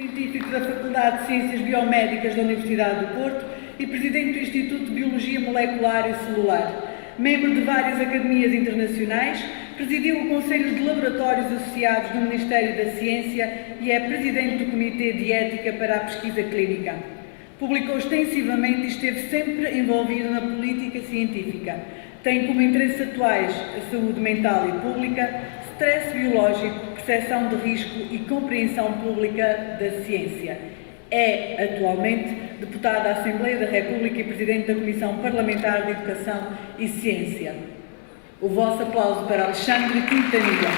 Científico da Faculdade de Ciências Biomédicas da Universidade do Porto e presidente do Instituto de Biologia Molecular e Celular. Membro de várias academias internacionais, presidiu o Conselho de Laboratórios Associados do Ministério da Ciência e é presidente do Comitê de Ética para a Pesquisa Clínica. Publicou extensivamente e esteve sempre envolvido na política científica. Tem como interesses atuais a saúde mental e pública, stress biológico, percepção de risco e compreensão pública da ciência. É, atualmente, deputado da Assembleia da República e presidente da Comissão Parlamentar de Educação e Ciência. O vosso aplauso para Alexandre Quintanilha.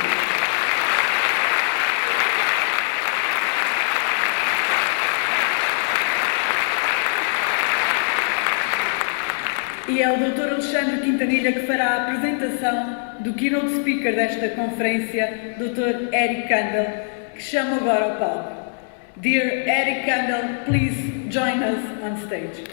E é o Dr. Alexandre Quintanilha que fará a apresentação do keynote speaker desta conferência, Dr. Eric Kandel, que chamo agora ao palco. Dear Eric Kandel, please join us on stage.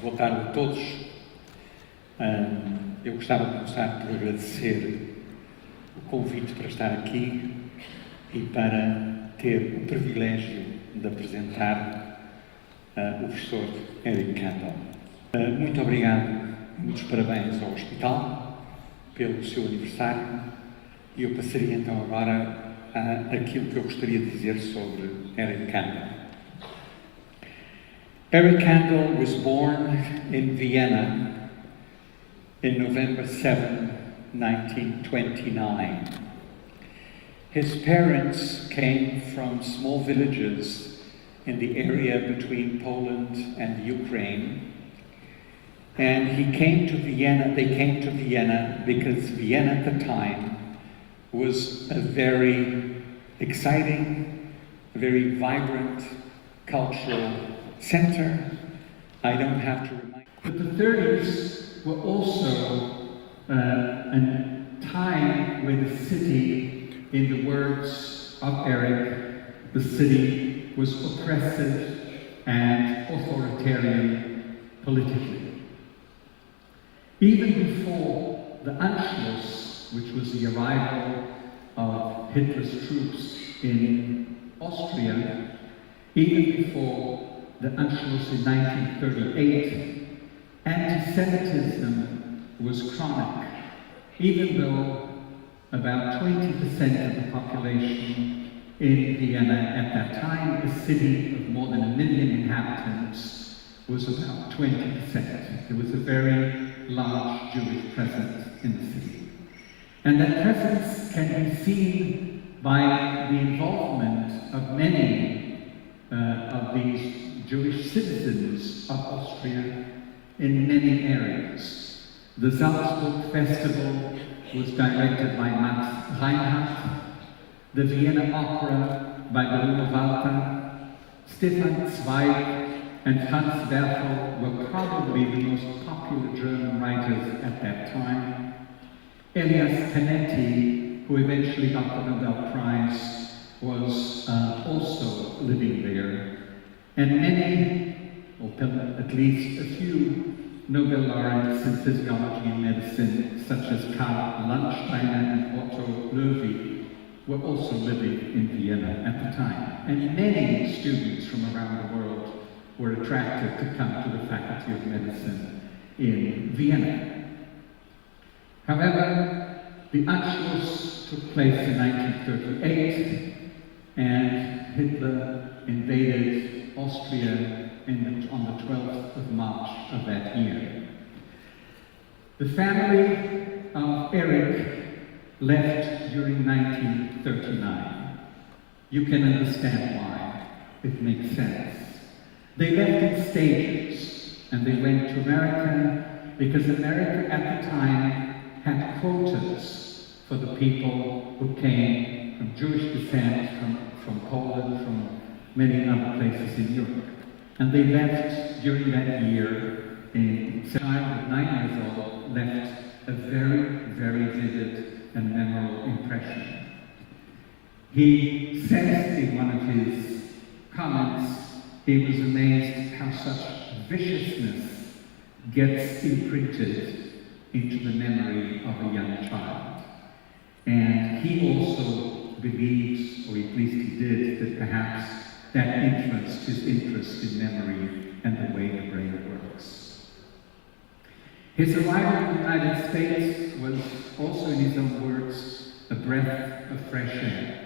Boa tarde a todos. Eu gostava de começar por agradecer o convite para estar aqui e para ter o privilégio de apresentar o professor Eric Kandel. Muito obrigado e muitos parabéns ao Hospital pelo seu aniversário e eu passaria então agora aquilo que eu gostaria de dizer sobre Eric Kandel. Eric Kandel was born in Vienna in November 7, 1929. His parents came from small villages in the area between Poland and Ukraine. And they came to Vienna because Vienna at the time was a very exciting, very vibrant cultural center. I don't have to remind you. But the 30s were also a time where the city, in the words of Eric, the city was oppressive and authoritarian politically. Even before the Anschluss, which was the arrival of Hitler's troops in Austria, even before the Anschluss in 1938, anti-Semitism was chronic, even though about 20% of the population in Vienna at that time, a city of more than 1 million inhabitants, was about 20%. There was a very large Jewish presence in the city. And that presence can be seen by the involvement of many of these Jewish citizens of Austria in many areas. The Salzburg Festival was directed by Max Reinhardt, the Vienna Opera by Bruno Walter, Stefan Zweig and Franz Werfel were probably the most popular German writers at that time. Elias Canetti, who eventually got the Nobel Prize, was also living there. And many, or at least a few, Nobel laureates in physiology and medicine, such as Karl Landsteiner and Otto Loewi, were also living in Vienna at the time. And many students from around the world were attracted to come to the Faculty of Medicine in Vienna. However, the Anschluss took place in 1938, and Hitler invaded Austria on the 12th of March of that year. The family of Eric left during 1939. You can understand why. It makes sense. They left in stages, and they went to America, because America at the time had quotas for the people who came from Jewish descent, from Poland, from many other places in Europe. And they left during that year, a child of 9 years old left a very, very vivid and memorable impression. He says in one of his comments, he was amazed how such viciousness gets imprinted into the memory of a young child. And he also believes, or at least he did, that perhaps that influenced his interest in memory and the way the brain works. His arrival in the United States was also, in his own words, a breath of fresh air.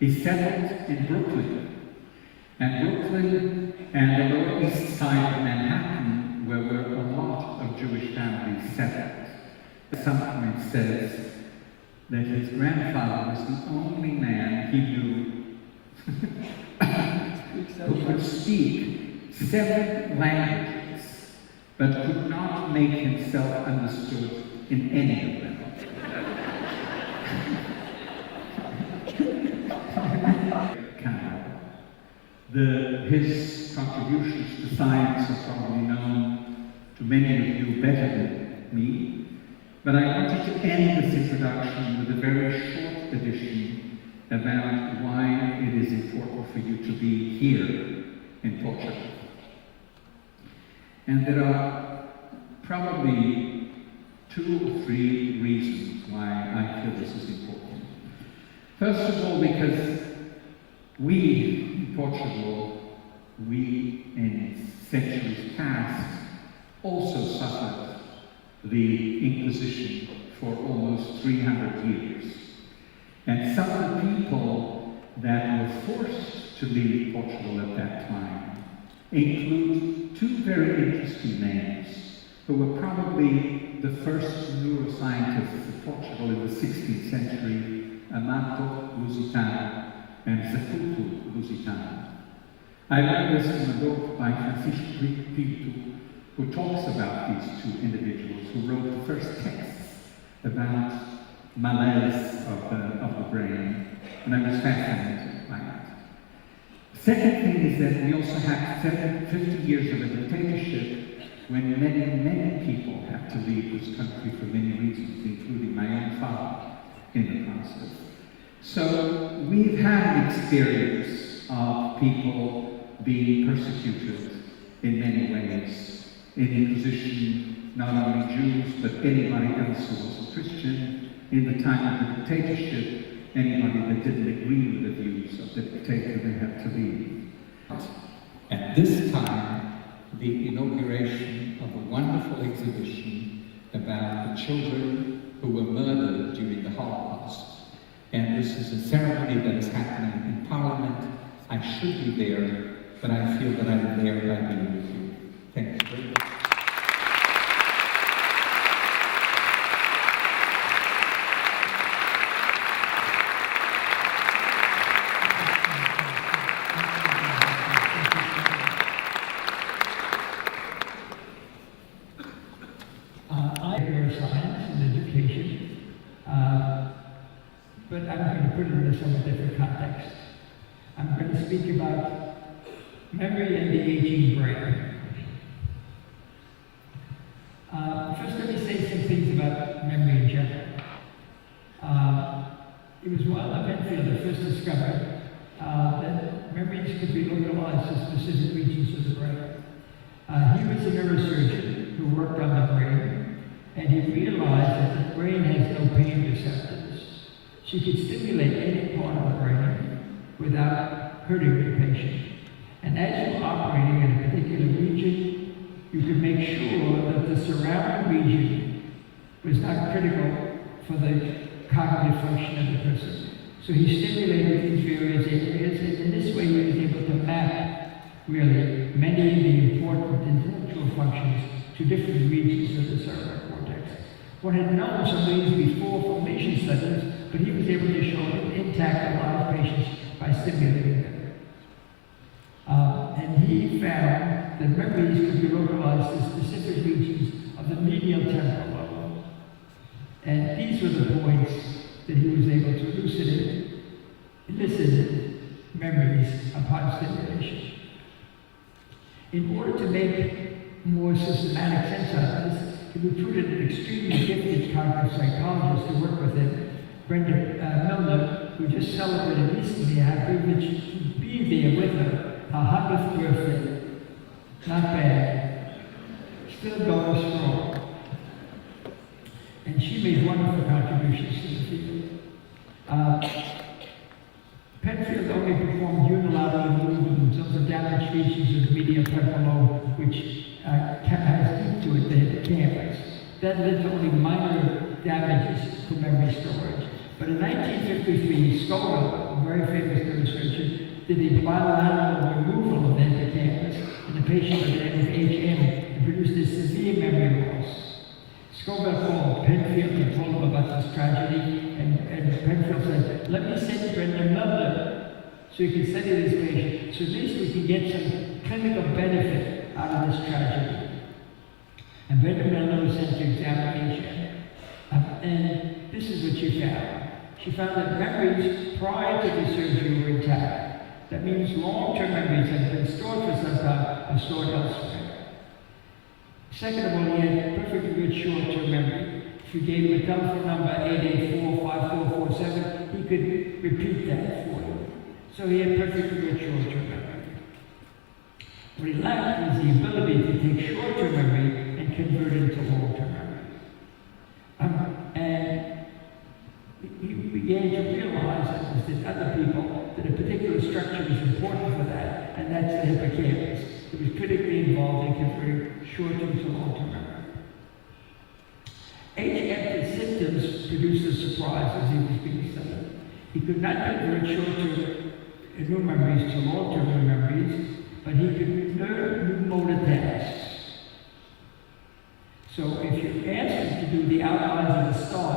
He settled in Brooklyn, and Brooklyn and the Lower East Side of Manhattan, where were a lot of Jewish families settled. At some point says that his grandfather was the only man he knew who could speak 7 languages, but could not make himself understood in any of them. His contributions to science are probably known to many of you better than me, but I wanted to end this introduction with a very short edition about why it is important for you to be here in Portugal. And there are probably 2 or 3 reasons why I feel this is important. First of all, because we in Portugal, we in centuries past, also suffered the Inquisition for almost 300 years. And some of the people that were forced to leave Portugal at that time include 2 very interesting names who were probably the first neuroscientists of Portugal in the 16th century, Amato Lusitano and Zacuto Lusitano. I learned this from a book by Francisco Pinto, who talks about these 2 individuals who wrote the first texts about malaise of the brain, and I was fascinated by it. The second thing is that we also had 50 years of a dictatorship when many people had to leave this country for many reasons, including my own father in the process. So we've had an experience of people being persecuted in many ways. In the Inquisition, not only Jews, but anybody else who was a Christian. In the time of the dictatorship, anybody that didn't agree with the views of the dictator, they had to leave. At this time, the inauguration of a wonderful exhibition about the children who were murdered during the Holocaust. And this is a ceremony that is happening in Parliament. I should be there, but I feel that I'm there by being with you. Thank you very much. But I'm going to put it in a somewhat different context. I'm going to speak about memory and the aging brain. First, let me say some things about memory in general. It was while Benfield first discovered that memories could be localized to specific regions of the brain. He was a neurosurgeon who worked on the brain, and he realized that the brain has no pain receptors. She could stimulate any part of the brain without hurting the patient. And as you're operating in a particular region, you could make sure that the surrounding region was not critical for the cognitive function of the person. So he stimulated these various areas, and in this way he was able to map really many of the important intellectual functions to different regions of the cerebral cortex. One had known some of these before formation studies, but he was able to show them intact alive patients by stimulating them. And he found that memories could be localized to specific regions of of the medial temporal lobe. And these were the points that he was able to elicit memories upon stimulation. In order to make more systematic sense of this, he recruited an extremely gifted cognitive psychologist to work with him, Brenda Milner, who just celebrated recently her privilege to be there with her, her 100th birthday. Not bad. Still going strong. And she made wonderful contributions to the field. Penfield only performed unilateral movements of the damaged regions of the medial temporal lobe, which has deep to it, the hippocampus. That led to only minor damages to memory storage. But in 1953, Scoville, a very famous neurosurgeon, did a bilateral removal of the hippocampus in a patient with the name of HM and produced a severe memory loss. Scoville called Penfield and told him about this tragedy, and Penfield said, "Let me send Brenda Milner so you can study this patient, so at least we can get some clinical benefit out of this tragedy." And Brenda Milner was sent to examine HM. And this is what she found. She found that memories prior to the surgery were intact. That means long-term memories have been stored for some time and stored elsewhere. Second of all, he had perfectly good short-term memory. If you gave him a telephone number, 884-5447, he could repeat that for you. So he had perfectly good short-term memory. What he lacked was the ability to take short-term memory and convert it into long-term memory. And he began to realize that with other people that a particular structure was important for that, and that's the hippocampus. It was critically involved in converting short-term to long-term memory. HM's symptoms produced a surprise as he was being studied. He could not convert short-term new memories to long-term new memories, but he could learn new motor tasks. So if you ask him to do the outlines of a star,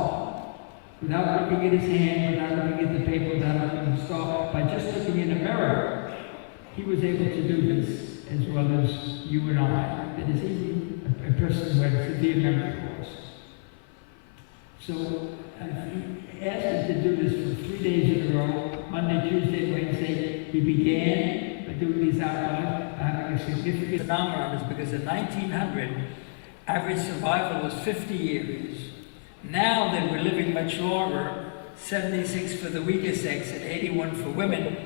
without looking at his hand, without looking at the paper, without looking at the star, by just looking in a mirror, he was able to do this as well as you and I. That is even a person who had severe memory loss. So he asked him to do this for 3 days in a row, Monday, Tuesday, Wednesday. He began by doing these outlines, having a significant phenomenon is because in 1900, average survival was 50 years. Now that we're living much longer, 76 for the weaker sex and 81 for women,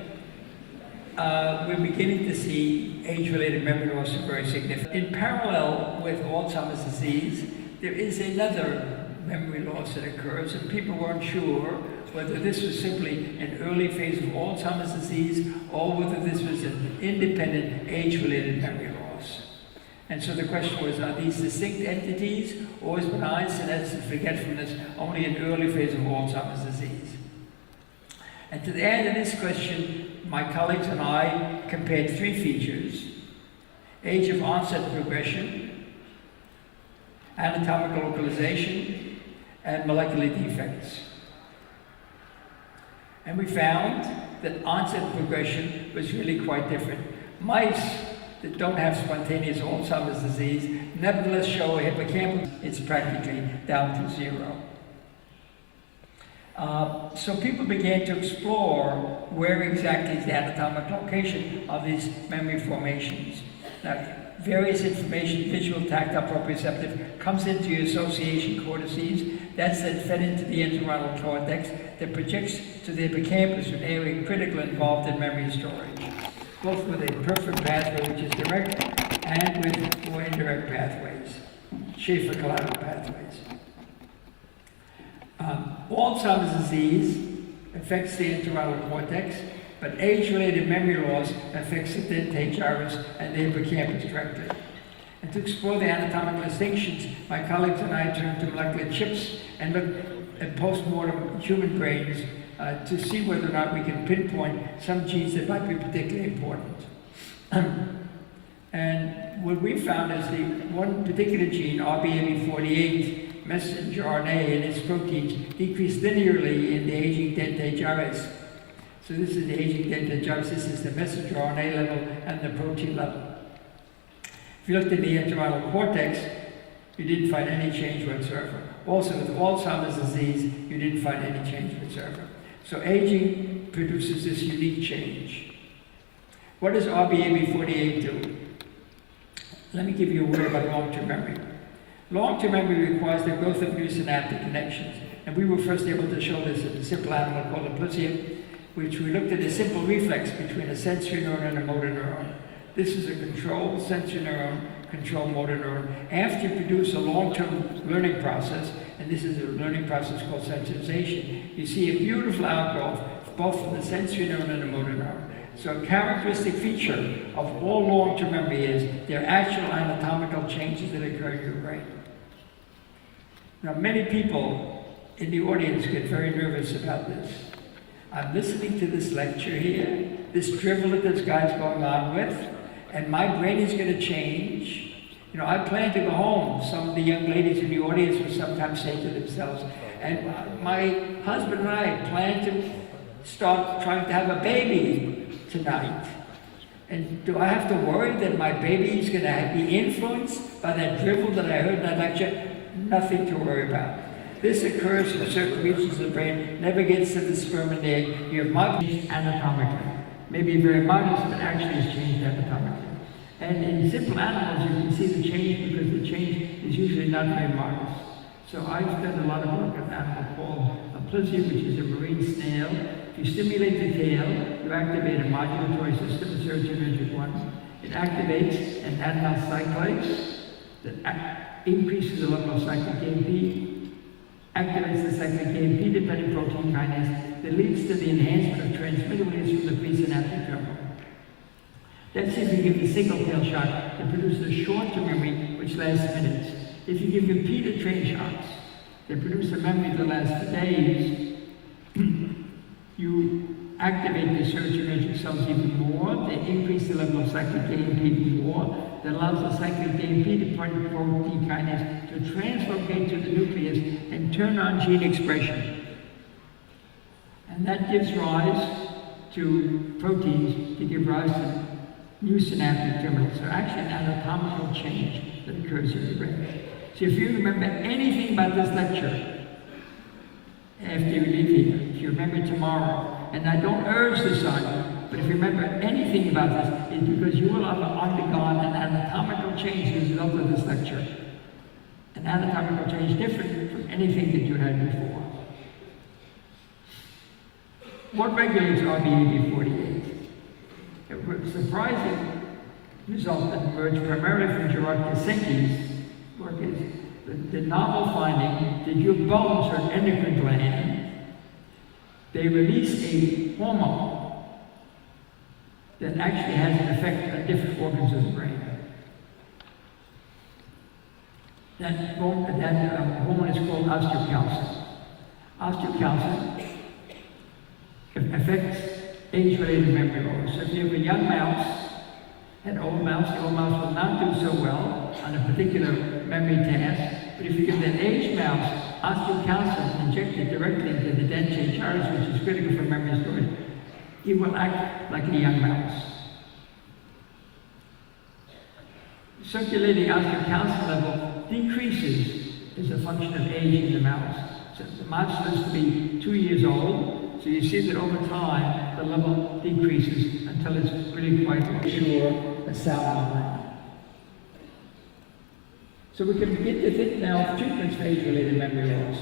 we're beginning to see age-related memory loss is very significant. In parallel with Alzheimer's disease, there is another memory loss that occurs, and people weren't sure whether this was simply an early phase of Alzheimer's disease or whether this was an independent age-related memory loss. And so the question was, are these distinct entities, or is benign senescence forgetfulness only an early phase of Alzheimer's disease? And to the end of this question, my colleagues and I compared 3 features: age of onset progression, anatomical localization, and molecular defects. And we found that onset progression was really quite different. Mice that don't have spontaneous Alzheimer's disease nevertheless show a hippocampus. It's practically down to 0. So people began to explore where exactly is the anatomical location of these memory formations. Now, various information, visual, tactile, proprioceptive, comes into your association cortices. That's then fed into the entorhinal cortex that projects to the hippocampus, an area critical involved in memory storage, both with a perfect pathway, which is direct, and with more indirect pathways, Schaefer collateral pathways. Alzheimer's disease affects the entorhinal cortex, but age-related memory loss affects the dentate gyrus and the hippocampus directly. And to explore the anatomical distinctions, my colleagues and I turned to molecular chips and looked at post-mortem human brains to see whether or not we can pinpoint some genes that might be particularly important. And what we found is the one particular gene, RBAB48, messenger RNA and its proteins, decrease linearly in the aging dentate gyrus. So this is the aging dentate gyrus, this is the messenger RNA level and the protein level. If you looked at the entorhinal cortex, You didn't find any change whatsoever. Also, with Alzheimer's disease, you didn't find any change whatsoever. So aging produces this unique change. What does RBAB48 do? Let me give you a word about long-term memory. Long-term memory requires the growth of new synaptic connections. And we were first able to show this in a simple animal called a plesium, which we looked at a simple reflex between a sensory neuron and a motor neuron. This is a controlled sensory neuron, controlled motor neuron. After you produce a long-term learning process, and this is a learning process called sensitization, you see a beautiful outgrowth both from the sensory neuron and the motor neuron. So a characteristic feature of all long-term memory is there are actual anatomical changes that occur in your brain. Now, many people in the audience get very nervous about this. I'm listening to this lecture here, this drivel that this guy's going on with, and my brain is going to change. You know, I plan to go home. Some of the young ladies in the audience will sometimes say to themselves, and my husband and I plan to start trying to have a baby tonight. And do I have to worry that my baby is going to be influenced by that drivel that I heard in that lecture? Nothing to worry about. This occurs in certain regions of the brain, never gets to the sperm and the egg. You have modest anatomically. Maybe very modest, but actually it's changed anatomically. And in simple animals, you can see the change because the change is usually not very modest. So I've done a lot of work on an animal called a plesium, which is a marine snail. If you stimulate the tail, you activate a modulatory system, a serotonergic one. It activates an adenal cyclase that increases the level of cyclic AMP, activates the cyclic AMP-dependent protein kinase that leads to the enhancement of transmitter waves from the presynaptic terminal. That's if you give the single tail shot that produces a short-term memory which lasts minutes. If you give repeated train shots that produce a memory that lasts for days, you activate the serotonergic cells even more, they increase the level of cyclic AMP even more, that allows the cyclic AMP-dependent protein kinase to translocate to the nucleus and turn on gene expression. And that gives rise to proteins to give rise to new synaptic terminals. So actually an anatomical change that occurs in the brain. So if you remember anything about this lecture, after you leave here, if you remember tomorrow, and I don't urge this on you, but if you remember anything about this, it's because you will have undergone an anatomical change as a result of this lecture. An anatomical change different from anything that you had before. What regulates RBAB48? A surprising result that emerged primarily from Gerard Kaczynski's work is the novel finding that your bones are an endocrine gland. They release a hormone that actually has an effect on different organs of the brain. That hormone is called osteocalcin. Osteocalcin affects age-related memory loss. So if you have a young mouse, an old mouse, the old mouse will not do so well on a particular memory task. But if you give that aged mouse osteocalcin injected directly into the dentate gyrus, which is critical for memory storage, it will act like a young mouse. Circulating osteocalcin level decreases as a function of age in the mouse. So the mouse lives to be 2 years old. So you see that over time, the level decreases until it's really quite sure a sound mind. So we can begin to think now of treatments for age-related memory loss.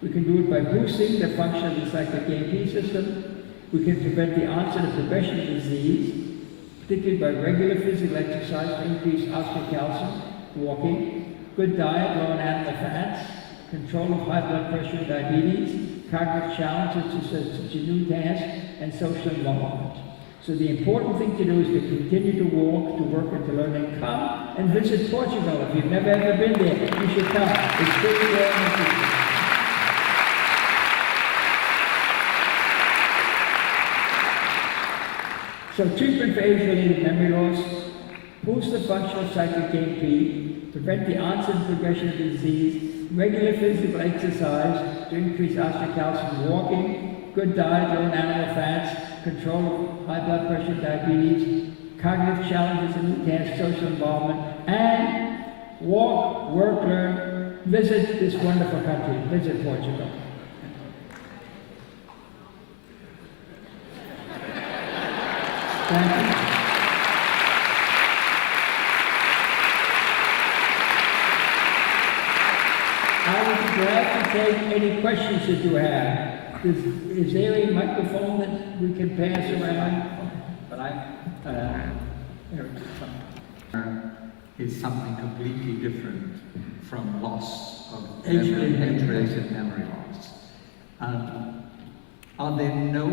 We can do it by boosting the function of the cyclic AMP system. We can prevent the onset of progression of disease, particularly by regular physical exercise to increase osteocalcin, walking, good diet, low in animal fats, control of high blood pressure and diabetes, cognitive challenges such as new tasks, and social involvement. So the important thing to do is to continue to walk, to work, and to learn, and come and visit Portugal. If you've never ever been there, you should come. It's pretty well interesting. So treatment for age-related memory loss, boost the function of cyclic AMP, prevent the onset and progression of the disease, regular physical exercise to increase osteocalcin, walking, good diet, low in animal fats, control of high blood pressure, diabetes, cognitive challenges and new tasks, social involvement, and walk, work, learn, visit this wonderful country, visit Portugal. Thank you. I would be glad to take any questions that you have. Is there a microphone that we can pass around? But is something completely different from loss of age-related memory loss. Are there no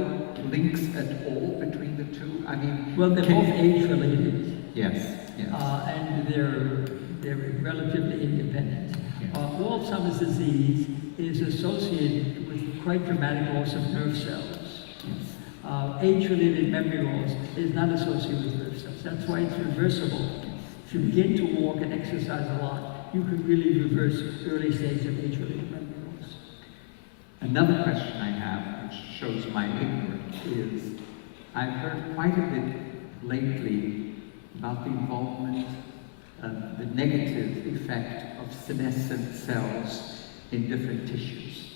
links at all between the two? I mean, well, they're both age-related. Yes, yes. And they're relatively independent. Yes. Alzheimer's disease is associated with quite dramatic loss of nerve cells. Yes. Age-related memory loss is not associated with nerve cells. That's why it's reversible. If you begin to walk and exercise a lot, you can really reverse early stages of age-related memory loss. Another question I have, which shows my ignorance, is I've heard quite a bit lately about the involvement, the negative effect of senescent cells in different tissues,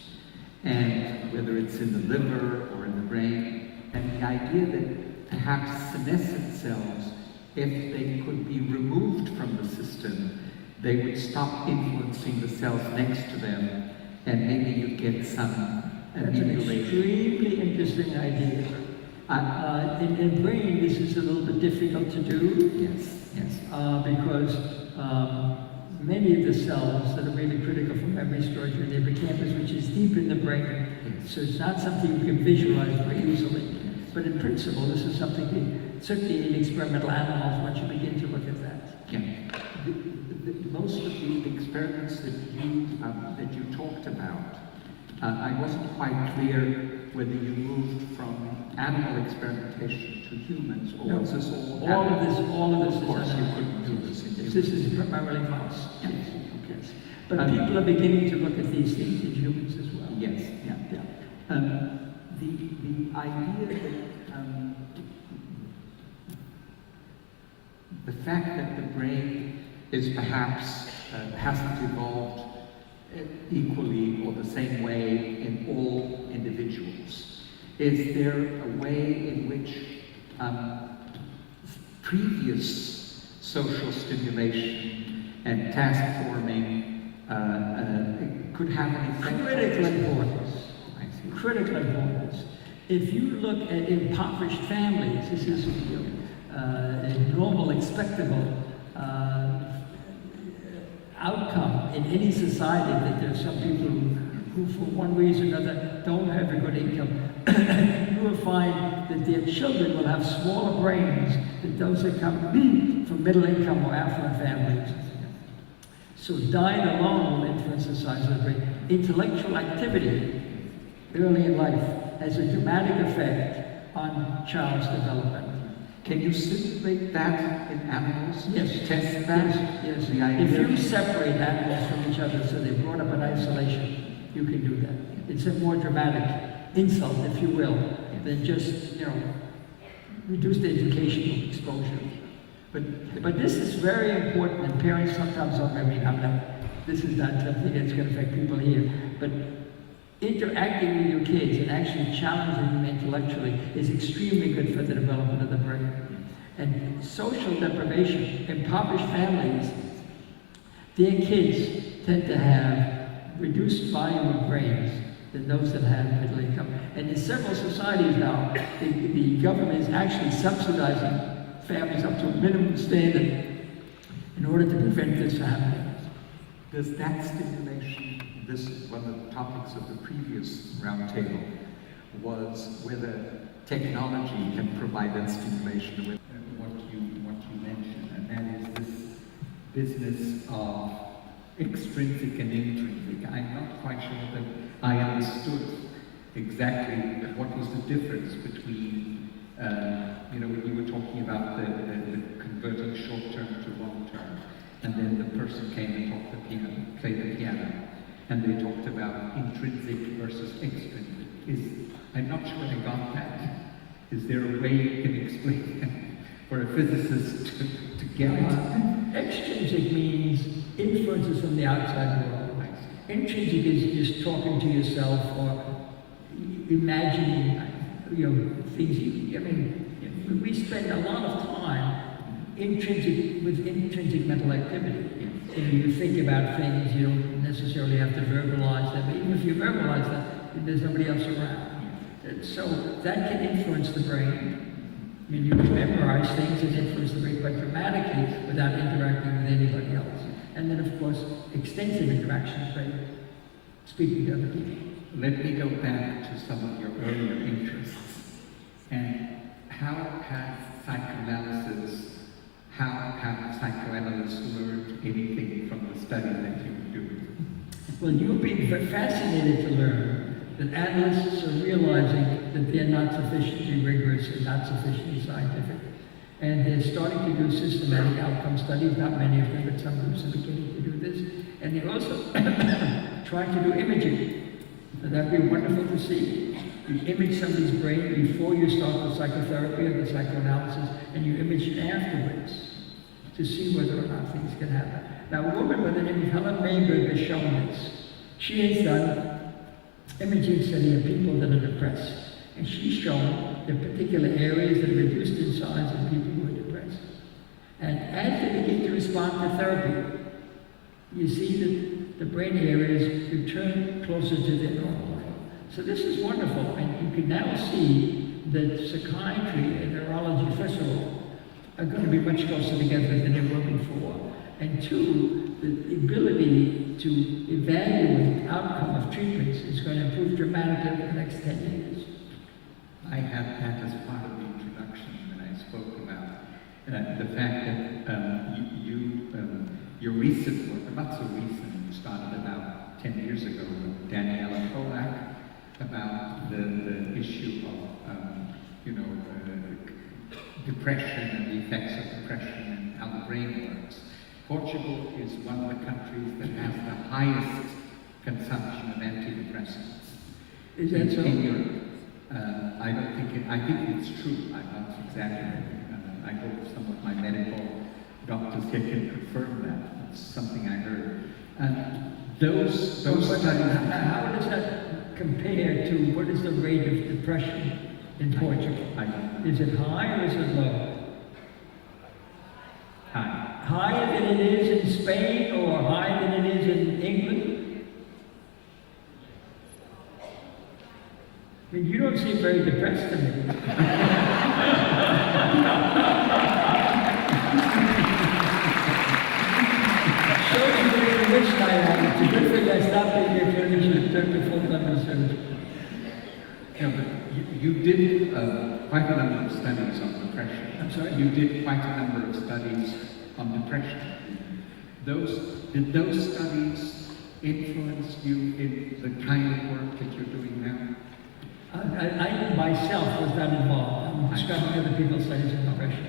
and whether it's in the liver or in the brain, and the idea that perhaps senescent cells, if they could be removed from the system, they would stop influencing the cells next to them, and maybe you get some That's an extremely interesting idea. In brain, this is a little bit difficult to do. Yes, yes. Because many of the cells that are really critical for memory storage are in the hippocampus, which is deep in the brain. Yes. So it's not something you can visualize very easily. But in principle, this is something, certainly in experimental animals, once you begin to look at that. Yeah. Most of the experiments that you talked about, I wasn't quite clear whether you moved from animal experimentation to humans, or was this all of this of course, you couldn't do this in humans. This is primarily mouse. Yes. Okay. But people are beginning to look at these things in humans as well. Yes, yeah. The idea that the fact that the brain is perhaps hasn't evolved equally or the same way in all individuals. Is there a way in which previous social stimulation and task forming could have an effect? Critical importance. Critical importance. If you look at impoverished families, this is a normal, expectable outcome in any society, that there's some people who for one reason or another don't have a good income. You will find that their children will have smaller brains than those that come from middle income or affluent families. So diet alone will influence the size of the brain. Intellectual activity early in life has a dramatic effect on child's development. Can you simulate that in animals? Yes. Test that? Yes. The idea. If you separate animals from each other so they're brought up in isolation, you can do that. It's a more dramatic insult, if you will, than just, reduced educational exposure. But this is very important, and parents sometimes don't this is not something that's going to affect people here, but interacting with your kids and actually challenging them intellectually is extremely good for the development of the brain. And social deprivation, impoverished families, their kids tend to have reduced volume of brains than those that have middle income. And in several societies now, the government is actually subsidizing families up to a minimum standard in order to prevent this from happening. Does that stimulation, this is one of the topics of the previous roundtable, was whether technology can provide that stimulation with what you mentioned, and that is this business of extrinsic and intrinsic. I'm not quite sure that I understood exactly what was the difference between, when you were talking about the converting short term to long term, and then the person came and played the piano, and they talked about intrinsic versus extrinsic. I'm not sure I got that. Is there a way you can explain that for a physicist to get it? extrinsic means influences from the outside world. Intrinsic is just talking to yourself or imagining, things. We spend a lot of time with intrinsic mental activity. You think about things, you don't necessarily have to verbalize them. Even if you verbalize them, there's nobody else around. So that can influence the brain. You can memorize things and influence the brain quite dramatically without interacting with anybody else. And then, of course, extensive interactions by speaking to other people. Let me go back to some of your earlier interests. And how has psychoanalysts learned anything from the study that you were doing? Well, you've been fascinated to learn that analysts are realizing that they're not sufficiently rigorous and not sufficiently scientific. And they're starting to do systematic outcome studies, not many of them, but some groups are beginning to do this. And they're also trying to do imaging. So that'd be wonderful to see. You image somebody's brain before you start the psychotherapy or the psychoanalysis, and you image it afterwards to see whether or not things can happen. Now, a woman by the name of Helen Mayberg has shown this. She has done imaging study of people that are depressed. And she's shown the particular areas that are reduced in size in people who are depressed. And as they begin to respond to therapy, you see that the brain areas return closer to their normal level. So this is wonderful, and you can now see that psychiatry and neurology, first of all, are going to be much closer together than they were before. And two, the ability to evaluate outcome of treatments is going to improve dramatically over the next 10 years. I had that as part of the introduction when I spoke about the fact that your recent work, not so recent, started about 10 years ago with Daniela Polak about the issue of depression and the effects of depression and how the brain works. Portugal is one of the countries that has the highest consumption of antidepressants. Is that so? In Europe. I think it's true. I'm not exaggerating. I hope some of my medical doctors here can confirm that. It's something I heard. Those studies. How does that compare to what is the rate of depression in Portugal? Is it high or is it low? High. Higher than it is in Spain or higher than it is in England? I mean, you don't seem very depressed to me. Shows you the information I have. It's a good thing I stopped being a clinician and took the full-time research. Yeah, but you did quite a number of studies on depression. I'm sorry? You did quite a number of studies on depression. Did those studies influence you in the kind of work that you're doing now? I myself was not involved. I'm describing other people's studies on depression.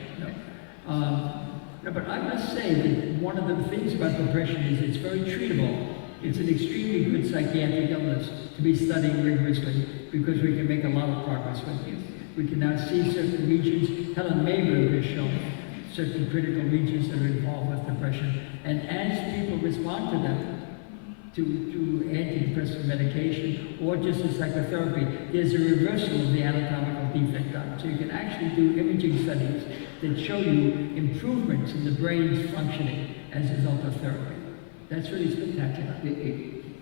No, but I must say that one of the things about depression is it's very treatable. It's an extremely good psychiatric illness to be studying rigorously because we can make a lot of progress with it. We can now see certain regions. Helen Mayberg has shown certain critical regions that are involved with depression. And as people respond to them, to antidepressant medication or just as psychotherapy, there's a reversal of the anatomical defect done. So you can actually do imaging studies that show you improvements in the brain's functioning as a result of therapy. That's really spectacular.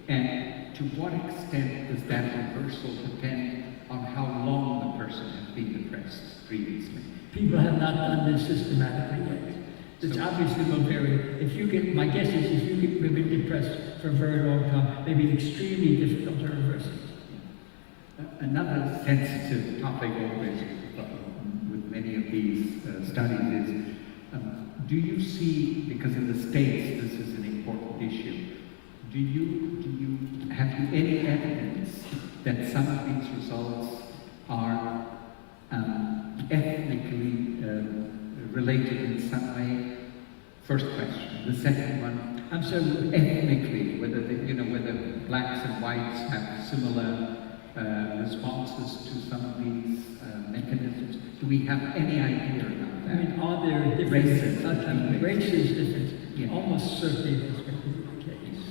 And to what extent does that reversal depend on how long the person has been depressed previously? People have not done this systematically yet. It's obviously will vary. If you get, my guess is if you get been depressed for a very long time, it may be extremely difficult to reverse it. Another sensitive topic always with many of these studies is, do you see, because in the States this is an important issue, have you any evidence that some of these results are ethnically related in some way? First question. The second one, I'm sorry, ethnically, whether whether blacks and whites have similar responses to some of these mechanisms. Do we have any idea about that? I mean, are there differences? Race is different. almost certainly that's going to be the case.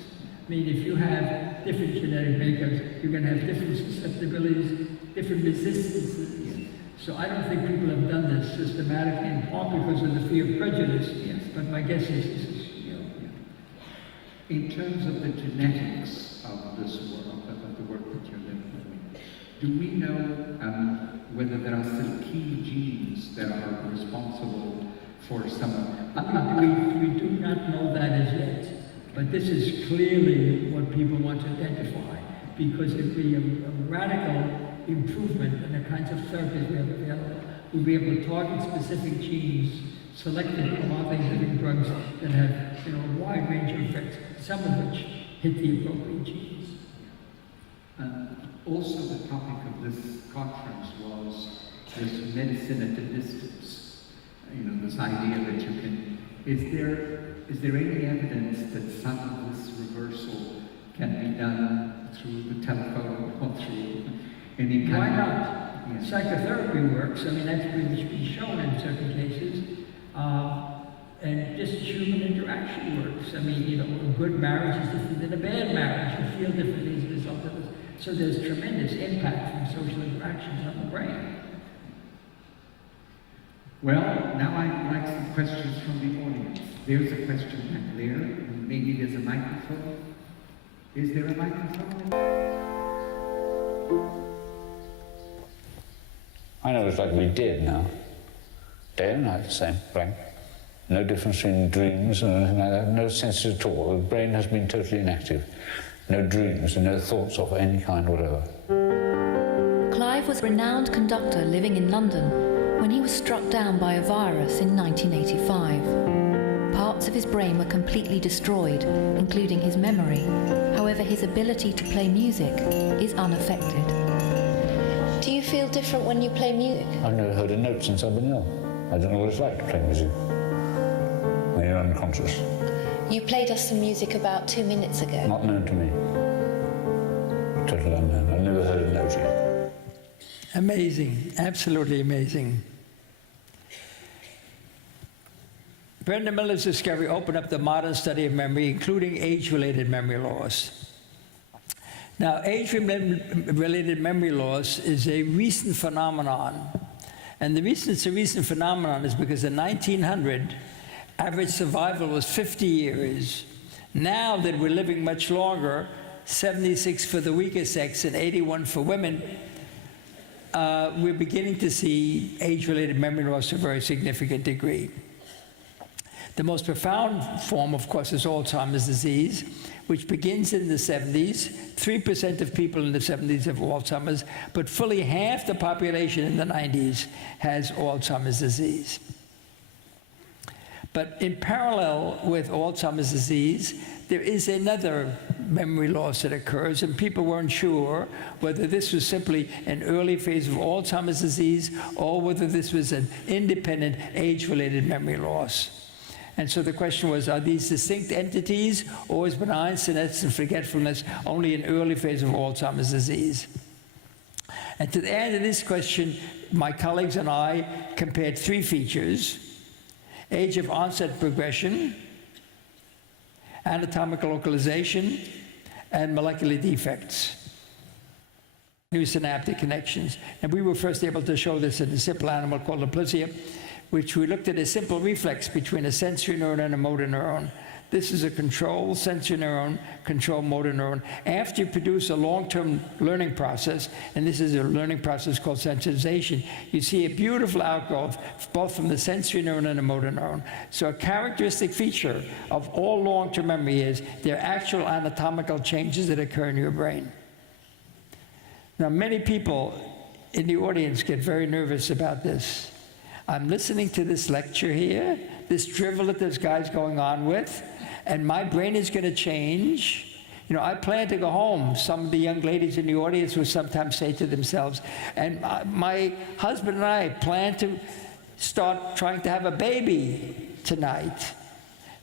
I mean, if you have different genetic makeups, you're going to have different susceptibilities, different resistances. So I don't think people have done this systematically, in part because of the fear of prejudice. Yes. But my guess is this is, In terms of the genetics of this work, of the work that you're doing, do we know whether there are still key genes that are responsible for some? We do not know that as yet, but this is clearly what people want to identify, because it would be a radical improvement in the kinds of therapies we have available. We'll be able to target specific genes selected from all these living drugs that have a wide range of effects, some of which hit the appropriate genes. Also, the topic of this conference was this medicine at a distance. This idea that you can. Is there any evidence that some of this reversal can be done through the telephone or through any kind Why of... not? Yes. Psychotherapy works. I mean, that's been shown in certain cases. And just human interaction works. I mean, a good marriage is different than a bad marriage. You feel differently as a result of this. So there's tremendous impact from social interactions on the brain. Well, now I'd like some questions from the audience. There's a question back there, and maybe there's a microphone. Is there a microphone? I know it's like we did now. Day and night, same, blank. No difference between dreams and anything like that, no sense at all. The brain has been totally inactive. No dreams and no thoughts of any kind whatever. Clive was a renowned conductor living in London when he was struck down by a virus in 1985. Parts of his brain were completely destroyed, including his memory. However, his ability to play music is unaffected. Do you feel different when you play music? I've never heard a note since I've been ill. I don't know what it's like to play music when you're unconscious. You played us some music about 2 minutes ago. Not known to me. Totally unknown. I've never heard a note yet. Amazing, absolutely amazing. Brenda Miller's discovery opened up the modern study of memory, including age-related memory loss. Now, age-related memory loss is a recent phenomenon. And the reason it's a recent phenomenon is because in 1900, average survival was 50 years. Now that we're living much longer, 76 for the weaker sex and 81 for women, we're beginning to see age-related memory loss to a very significant degree. The most profound form, of course, is Alzheimer's disease, which begins in the 70s. 3% of people in the 70s have Alzheimer's, but fully half the population in the 90s has Alzheimer's disease. But in parallel with Alzheimer's disease, there is another memory loss that occurs, and people weren't sure whether this was simply an early phase of Alzheimer's disease or whether this was an independent age-related memory loss. And so the question was, are these distinct entities, or is benign senescence forgetfulness only an early phase of Alzheimer's disease? And to the end of this question, my colleagues and I compared 3 features: age of onset progression, anatomical localization, and molecular defects. New synaptic connections. And we were first able to show this in a simple animal called Aplysia, which we looked at a simple reflex between a sensory neuron and a motor neuron. This is a control sensory neuron, control motor neuron. After you produce a long-term learning process, and this is a learning process called sensitization, you see a beautiful outgrowth both from the sensory neuron and the motor neuron. So a characteristic feature of all long-term memory is there are actual anatomical changes that occur in your brain. Now, many people in the audience get very nervous about this. I'm listening to this lecture here, this drivel that this guy's going on with, and my brain is going to change. You know, I plan to go home. Some of the young ladies in the audience will sometimes say to themselves, and my husband and I plan to start trying to have a baby tonight.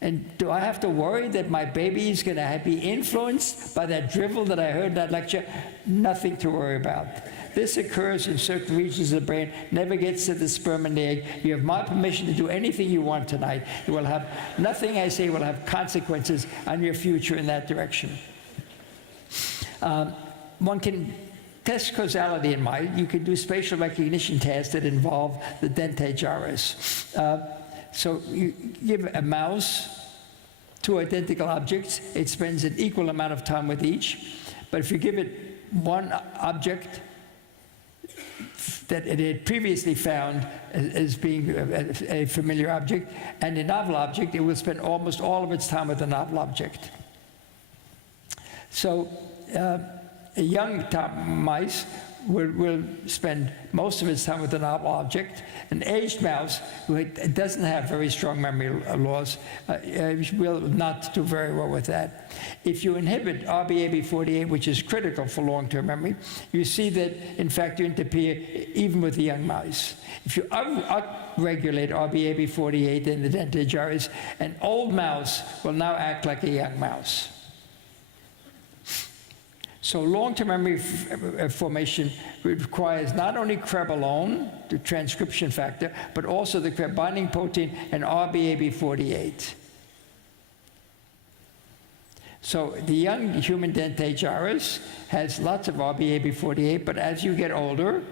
And do I have to worry that my baby is going to be influenced by that drivel that I heard in that lecture? Nothing to worry about. This occurs in certain regions of the brain, never gets to the sperm and the egg. You have my permission to do anything you want tonight. It will have, nothing I say will have consequences on your future in that direction. One can test causality in mind. You can do spatial recognition tests that involve the dentate gyrus. So you give a mouse two identical objects, it spends an equal amount of time with each. But if you give it one object that it had previously found as being a familiar object and a novel object, it will spend almost all of its time with the novel object. So a young mice will spend most of its time with the novel object. An aged mouse who doesn't have very strong memory loss will not do very well with that. If you inhibit RBAB48, which is critical for long-term memory, you see that, in fact, you interfere even with the young mice. If you upregulate RBAB48 in the dentate gyrus, an old mouse will now act like a young mouse. So long-term memory formation requires not only Kreb alone, the transcription factor, but also the Kreb binding protein and RBAB48. So the young human dentate gyrus has lots of RBAB48, but as you get older,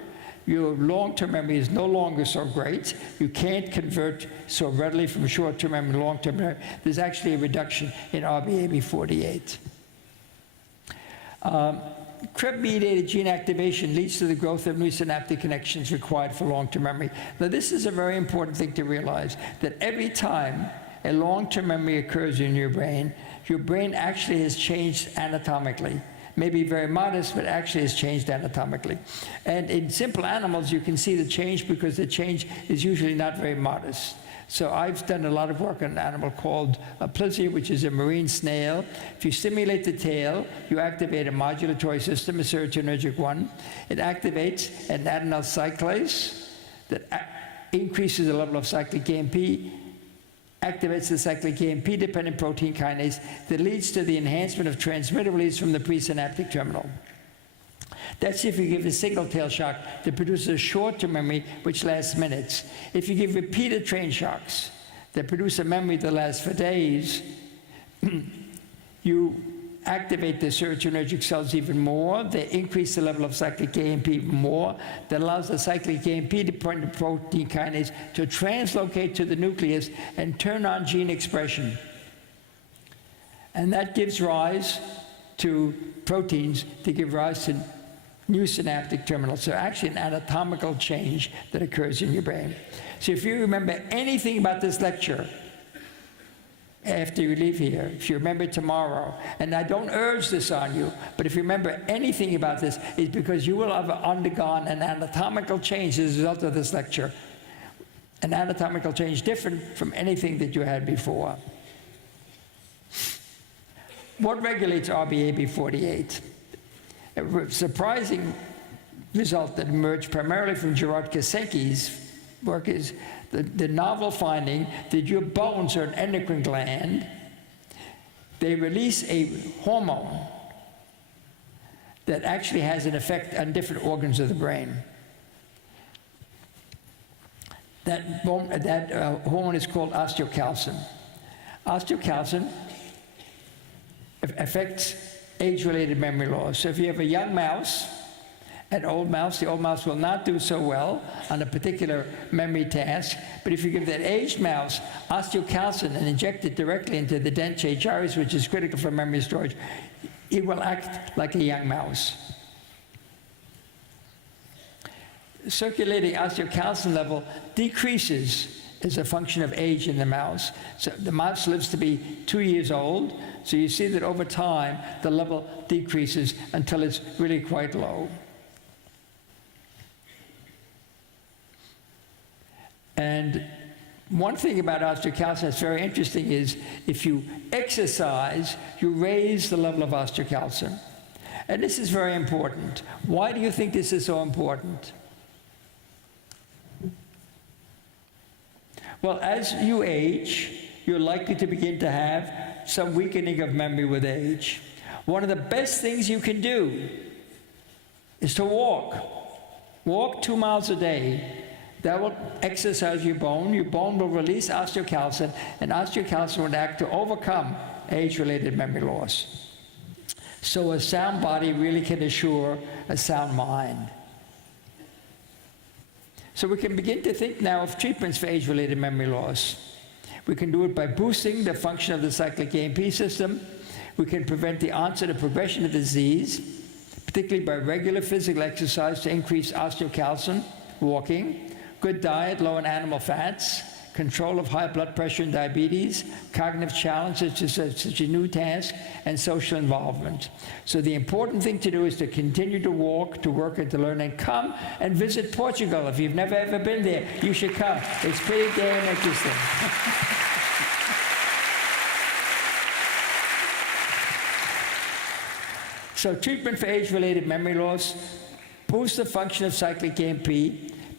your long-term memory is no longer so great. You can't convert so readily from short-term memory to long-term memory. There's actually a reduction in RBAB48. Kreb-mediated gene activation leads to the growth of new synaptic connections required for long-term memory. Now, this is a very important thing to realize, that every time a long-term memory occurs in your brain actually has changed anatomically. Maybe very modest, but actually has changed anatomically. And in simple animals, you can see the change because the change is usually not very modest. So I've done a lot of work on an animal called a plesier, which is a marine snail. If you stimulate the tail, you activate a modulatory system, a serotonergic one. It activates an adenyl cyclase that increases the level of cyclic AMP, activates the cyclic AMP-dependent protein kinase that leads to the enhancement of transmitter release from the presynaptic terminal. That's if you give a single tail shock that produces a short-term memory which lasts minutes. If you give repeated train shocks that produce a memory that lasts for days, you activate the serotonergic cells even more. They increase the level of cyclic AMP even more. That allows the cyclic AMP-dependent protein kinase to translocate to the nucleus and turn on gene expression. And that gives rise to proteins that give rise to new synaptic terminals. So actually an anatomical change that occurs in your brain. So if you remember anything about this lecture after you leave here, if you remember tomorrow, and I don't urge this on you, but if you remember anything about this, it's because you will have undergone an anatomical change as a result of this lecture. An anatomical change different from anything that you had before. What regulates RBAB48? A surprising result that emerged primarily from Gerard Kaseki's work is the novel finding that your bones are an endocrine gland. They release a hormone that actually has an effect on different organs of the brain. That hormone is called osteocalcin. Osteocalcin affects age-related memory loss. So if you have a young mouse, an old mouse, the old mouse will not do so well on a particular memory task. But if you give that aged mouse osteocalcin and inject it directly into the dentate gyrus, which is critical for memory storage, it will act like a young mouse. Circulating osteocalcin level decreases as a function of age in the mouse. So the mouse lives to be 2 years old. So you see that over time, the level decreases until it's really quite low. And one thing about osteocalcin that's very interesting is if you exercise, you raise the level of osteocalcin. And this is very important. Why do you think this is so important? Well, as you age, you're likely to begin to have some weakening of memory with age. One of the best things you can do is to walk. Walk 2 miles a day. That will exercise your bone. Your bone will release osteocalcin, and osteocalcin will act to overcome age-related memory loss. So a sound body really can assure a sound mind. So we can begin to think now of treatments for age-related memory loss. We can do it by boosting the function of the cyclic AMP system. We can prevent the onset of progression of disease, particularly by regular physical exercise to increase osteocalcin, walking, good diet, low in animal fats, control of high blood pressure and diabetes, cognitive challenges such as a new task, and social involvement. So the important thing to do is to continue to walk, to work, and to learn, and come and visit Portugal. If you've never ever been there, you should come. It's pretty damn interesting. So treatment for age-related memory loss, boost the function of cyclic AMP,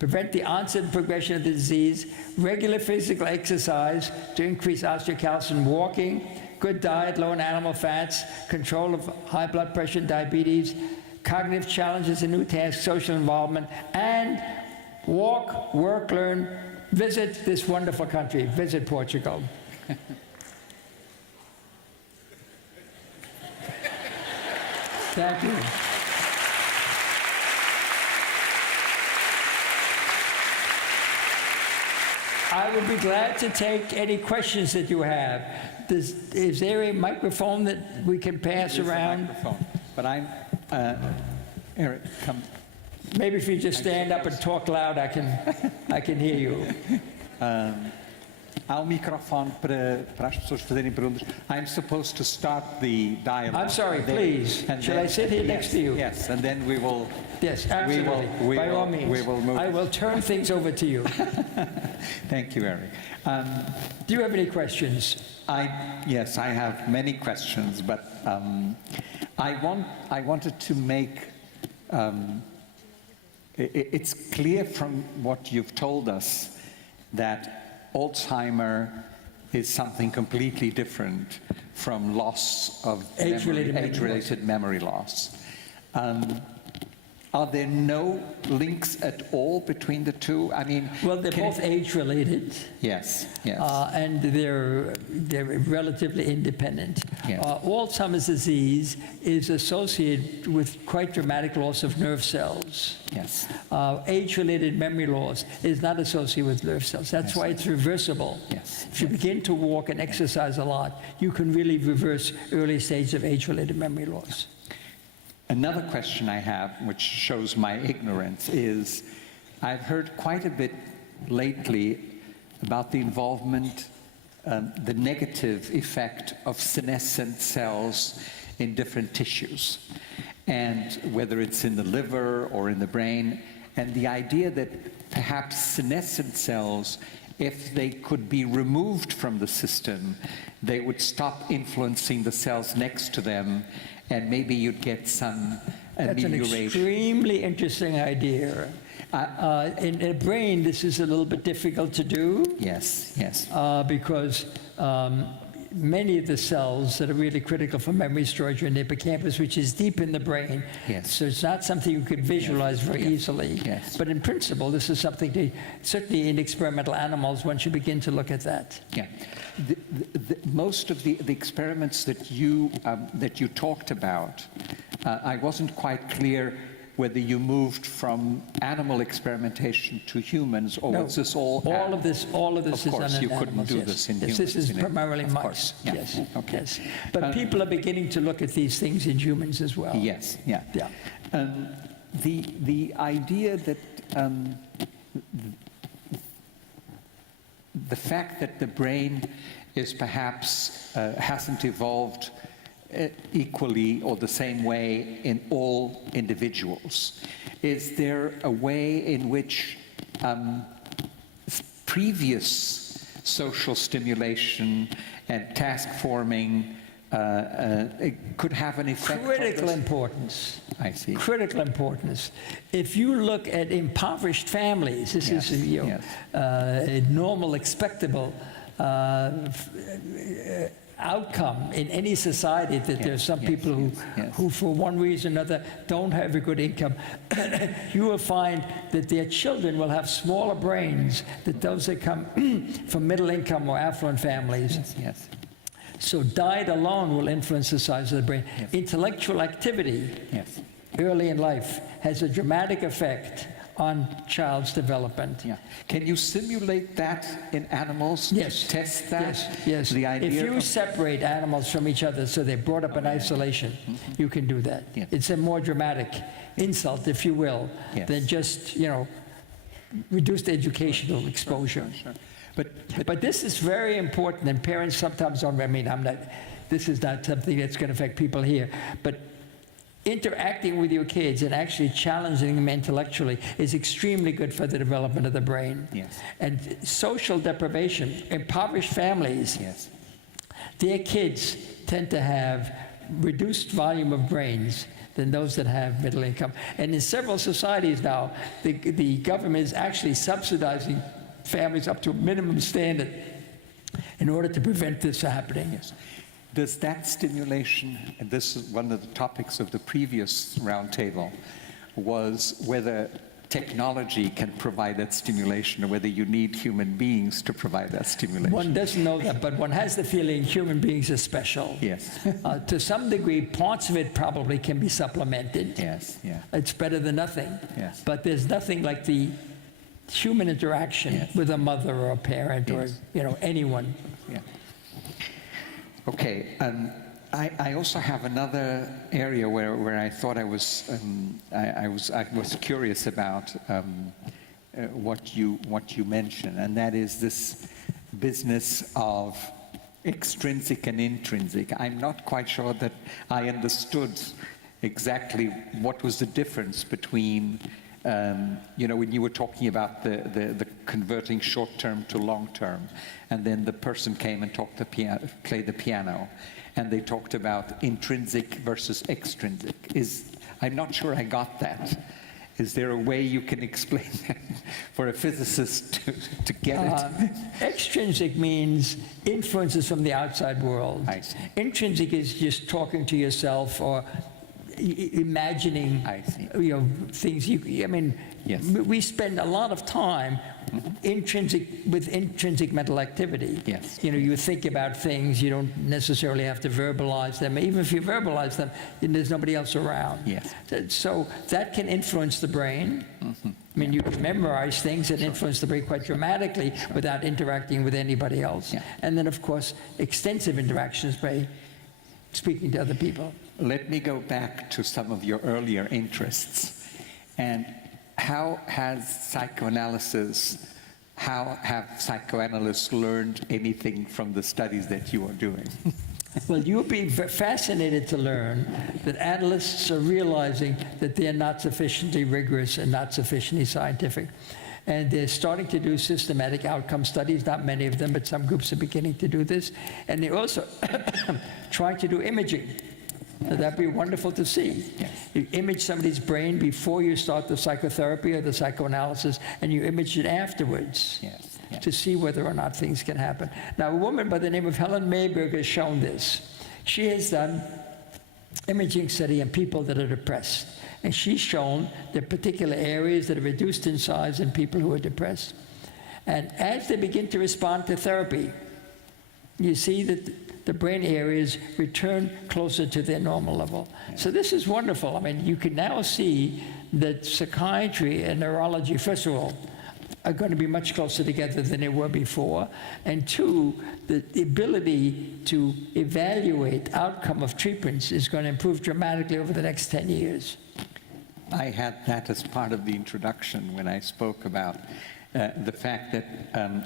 prevent the onset and progression of the disease, regular physical exercise to increase osteocalcin, walking, good diet, low in animal fats, control of high blood pressure and diabetes, cognitive challenges and new tasks, social involvement, and walk, work, learn, visit this wonderful country, visit Portugal. Thank you. I would be glad to take any questions that you have. Is there a microphone that we can pass around? Microphone. But I'm, Eric, come. Maybe if you just stand up and talk loud, I can hear you. Há microfone para as pessoas fazerem perguntas. I'm supposed to start the dialogue. I'm sorry, please. Shall I sit here next to you? Yes, and then we will. Yes, absolutely. By all means. We will move. I will turn things over to you. Thank you, Eric. Do you have any questions? Yes, I have many questions, but I wanted to make. It's clear from what you've told us that Alzheimer is something completely different from loss of age-related memory loss. Are there no links at all between the two? I mean, well, they're both age-related. Yes, yes. And they're relatively independent. Yes. Alzheimer's disease is associated with quite dramatic loss of nerve cells. Yes. Age-related memory loss is not associated with nerve cells. That's why it's reversible. Yes. If you begin to walk and exercise a lot, you can really reverse early stages of age-related memory loss. Another question I have, which shows my ignorance, is I've heard quite a bit lately about the involvement, the negative effect of senescent cells in different tissues, and whether it's in the liver or in the brain, and the idea that perhaps senescent cells, if they could be removed from the system, they would stop influencing the cells next to them, and maybe you'd get some amelioration. That's an extremely interesting idea. In a brain, this is a little bit difficult to do. Yes, yes. Because many of the cells that are really critical for memory storage are in the hippocampus, which is deep in the brain. Yes. So it's not something you could visualize very easily. Yes. But in principle, this is something to, certainly in experimental animals, one should begin to look at that. Yeah. Most of the experiments that you talked about, I wasn't quite clear whether you moved from animal experimentation to humans, or was this all? All of this of is done in course, you couldn't animals, do yes. this in Yes, humans. this is primarily of mice. Course. Yeah. Yes. Okay. Yes. But people are beginning to look at these things in humans as well. Yes. Yeah. Yeah. The idea that the fact that the brain is perhaps hasn't evolved equally or the same way in all individuals. Is there a way in which previous social stimulation and task forming could have an effect? Critical importance. I see. Critical importance. If you look at impoverished families, this is a normal, expectable outcome in any society that there's some people who, for one reason or another, don't have a good income. You will find that their children will have smaller brains than those that come from middle income or affluent families. So diet alone will influence the size of the brain. Intellectual activity early in life has a dramatic effect on child's development. Can you simulate that in animals? Yes. To test that? Yes. The idea if you of separate animals from each other so they're brought up in isolation, you can do that. It's a more dramatic insult, if you will, than just, you know, reduced educational exposure. But this is very important, and parents sometimes don't, I mean, this is not something that's going to affect people here, but interacting with your kids and actually challenging them intellectually is extremely good for the development of the brain. And social deprivation, impoverished families, their kids tend to have reduced volume of brains than those that have middle income. And in several societies now, the government is actually subsidizing families up to a minimum standard in order to prevent this happening. Does that stimulation, and this is one of the topics of the previous roundtable, was whether technology can provide that stimulation or whether you need human beings to provide that stimulation? One doesn't know that, but one has the feeling human beings are special. To some degree, parts of it probably can be supplemented. It's better than nothing. But there's nothing like the human interaction with a mother or a parent or, you know, anyone. Okay, I also have another area where I thought I was curious about what you mentioned, and that is this business of extrinsic and intrinsic. I'm not quite sure that I understood exactly what was the difference between you know, when you were talking about the converting short-term to long-term, and then the person came and played the piano, and they talked about intrinsic versus extrinsic. I'm not sure I got that. Is there a way you can explain that for a physicist to get it? Extrinsic means influences from the outside world. I see. Intrinsic is just talking to yourself or imagining, you know, things. I mean, we spend a lot of time with intrinsic mental activity. You know, you think about things, you don't necessarily have to verbalize them. Even if you verbalize them, there's nobody else around. So that can influence the brain. I mean, you can memorize things that influence the brain quite dramatically without interacting with anybody else. And then, of course, extensive interactions by speaking to other people. Let me go back to some of your earlier interests. And how have psychoanalysts learned anything from the studies that you are doing? Well, you'll be fascinated to learn that analysts are realizing that they're not sufficiently rigorous and not sufficiently scientific. And they're starting to do systematic outcome studies, not many of them, but some groups are beginning to do this. And they're also trying to do imaging. That'd be wonderful to see. You image somebody's brain before you start the psychotherapy or the psychoanalysis, and you image it afterwards to see whether or not things can happen. Now, a woman by the name of Helen Mayberg has shown this. She has done imaging study on people that are depressed. And she's shown the particular areas that are reduced in size in people who are depressed. And as they begin to respond to therapy, you see that the brain areas return closer to their normal level. So this is wonderful. I mean, you can now see that psychiatry and neurology, first of all, are going to be much closer together than they were before. And two, the ability to evaluate outcome of treatments is going to improve dramatically over the next 10 years. I had that as part of the introduction when I spoke about the fact that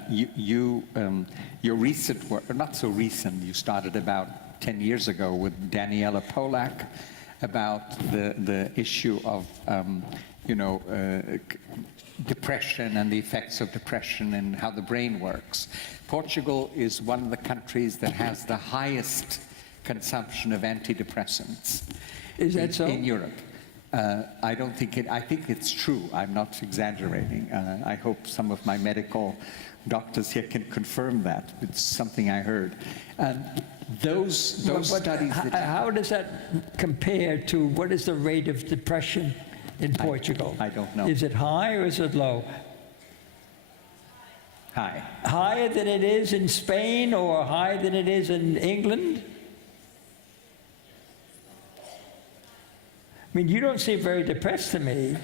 your recent work, not so recent, you started about 10 years ago with Daniela Polak about the issue of, depression and the effects of depression and how the brain works. Portugal is one of the countries that has the highest consumption of antidepressants. Is that so? In Europe. I don't think it, I think it's true. I'm not exaggerating. I hope some of my medical doctors here can confirm that. It's something I heard. Those studies that... How does that compare to what is the rate of depression in Portugal? I don't know. Is it high or is it low? High. Higher than it is in Spain or higher than it is in England? I mean, you don't seem very depressed to me.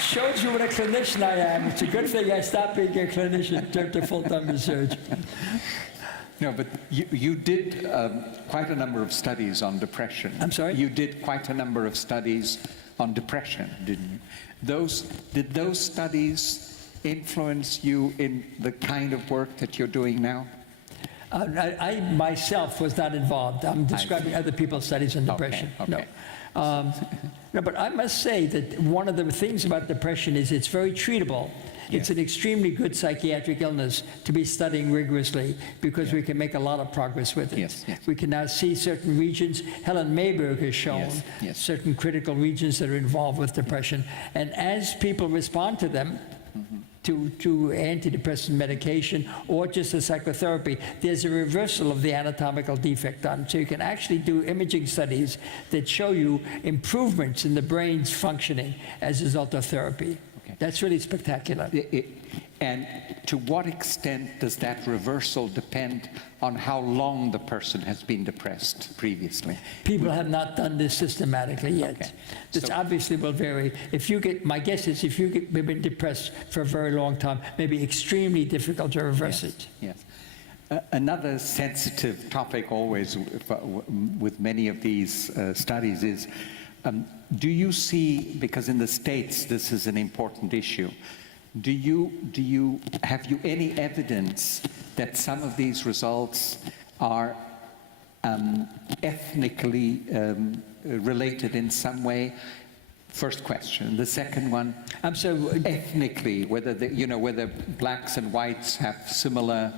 Shows you what a clinician I am. It's a good thing I stopped being a clinician, turned to full-time research. No, but you did quite a number of studies on depression. I'm sorry? You did quite a number of studies on depression, didn't you? Did those studies influence you in the kind of work that you're doing now? I myself was not involved. I'm describing other people's studies on depression. Okay. No. No, but I must say that one of the things about depression is it's very treatable. It's an extremely good psychiatric illness to be studying rigorously because we can make a lot of progress with it. Yes. We can now see certain regions. Helen Mayberg has shown certain critical regions that are involved with depression. And as people respond to them, to antidepressant medication or just a psychotherapy, there's a reversal of the anatomical defect done. So you can actually do imaging studies that show you improvements in the brain's functioning as a result of therapy. Okay. That's really spectacular. And to what extent does that reversal depend on how long the person has been depressed previously? People have not done this systematically yet. Okay. This So, obviously will vary. If you get, my guess is if you've been depressed for a very long time, maybe extremely difficult to reverse it. Yes. Another sensitive topic always with many of these studies is, do you see, because in the States this is an important issue, have you any evidence that some of these results are ethnically related in some way? First question. The second one, ethnically, whether whether blacks and whites have similar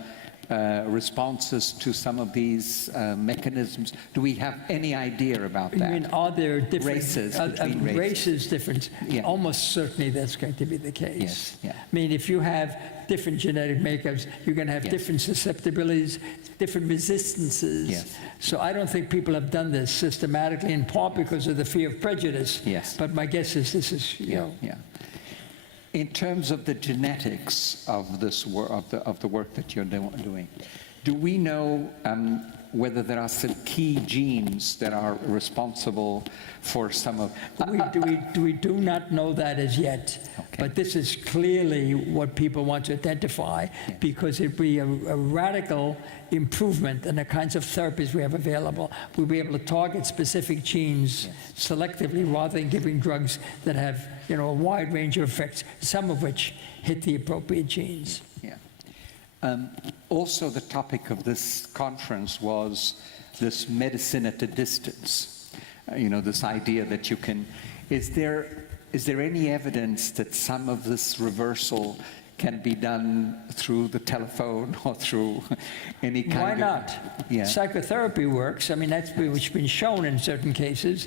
responses to some of these mechanisms. Do we have any idea about that? I mean, are there different races between races? Races different? Yeah. Almost certainly that's going to be the case. Yes, yeah. I mean, if you have different genetic makeups, you're going to have different susceptibilities, different resistances. Yes. So I don't think people have done this systematically, in part because of the fear of prejudice. Yes. But my guess is this is, you know. Yeah. In terms of the genetics of this of the work that you're doing, do we know whether there are some key genes that are responsible for some of? We do not know that as yet. Okay. But this is clearly what people want to identify, because it'd be a radical improvement in the kinds of therapies we have available. We'll be able to target specific genes selectively rather than giving drugs that have, you know, a wide range of effects, some of which hit the appropriate genes. Yeah. Also, the topic of this conference was this medicine at a distance. This idea that you can. Is there any evidence that some of this reversal can be done through the telephone or through any kind of... Why not? Yeah. Psychotherapy works. I mean, that's been shown in certain cases.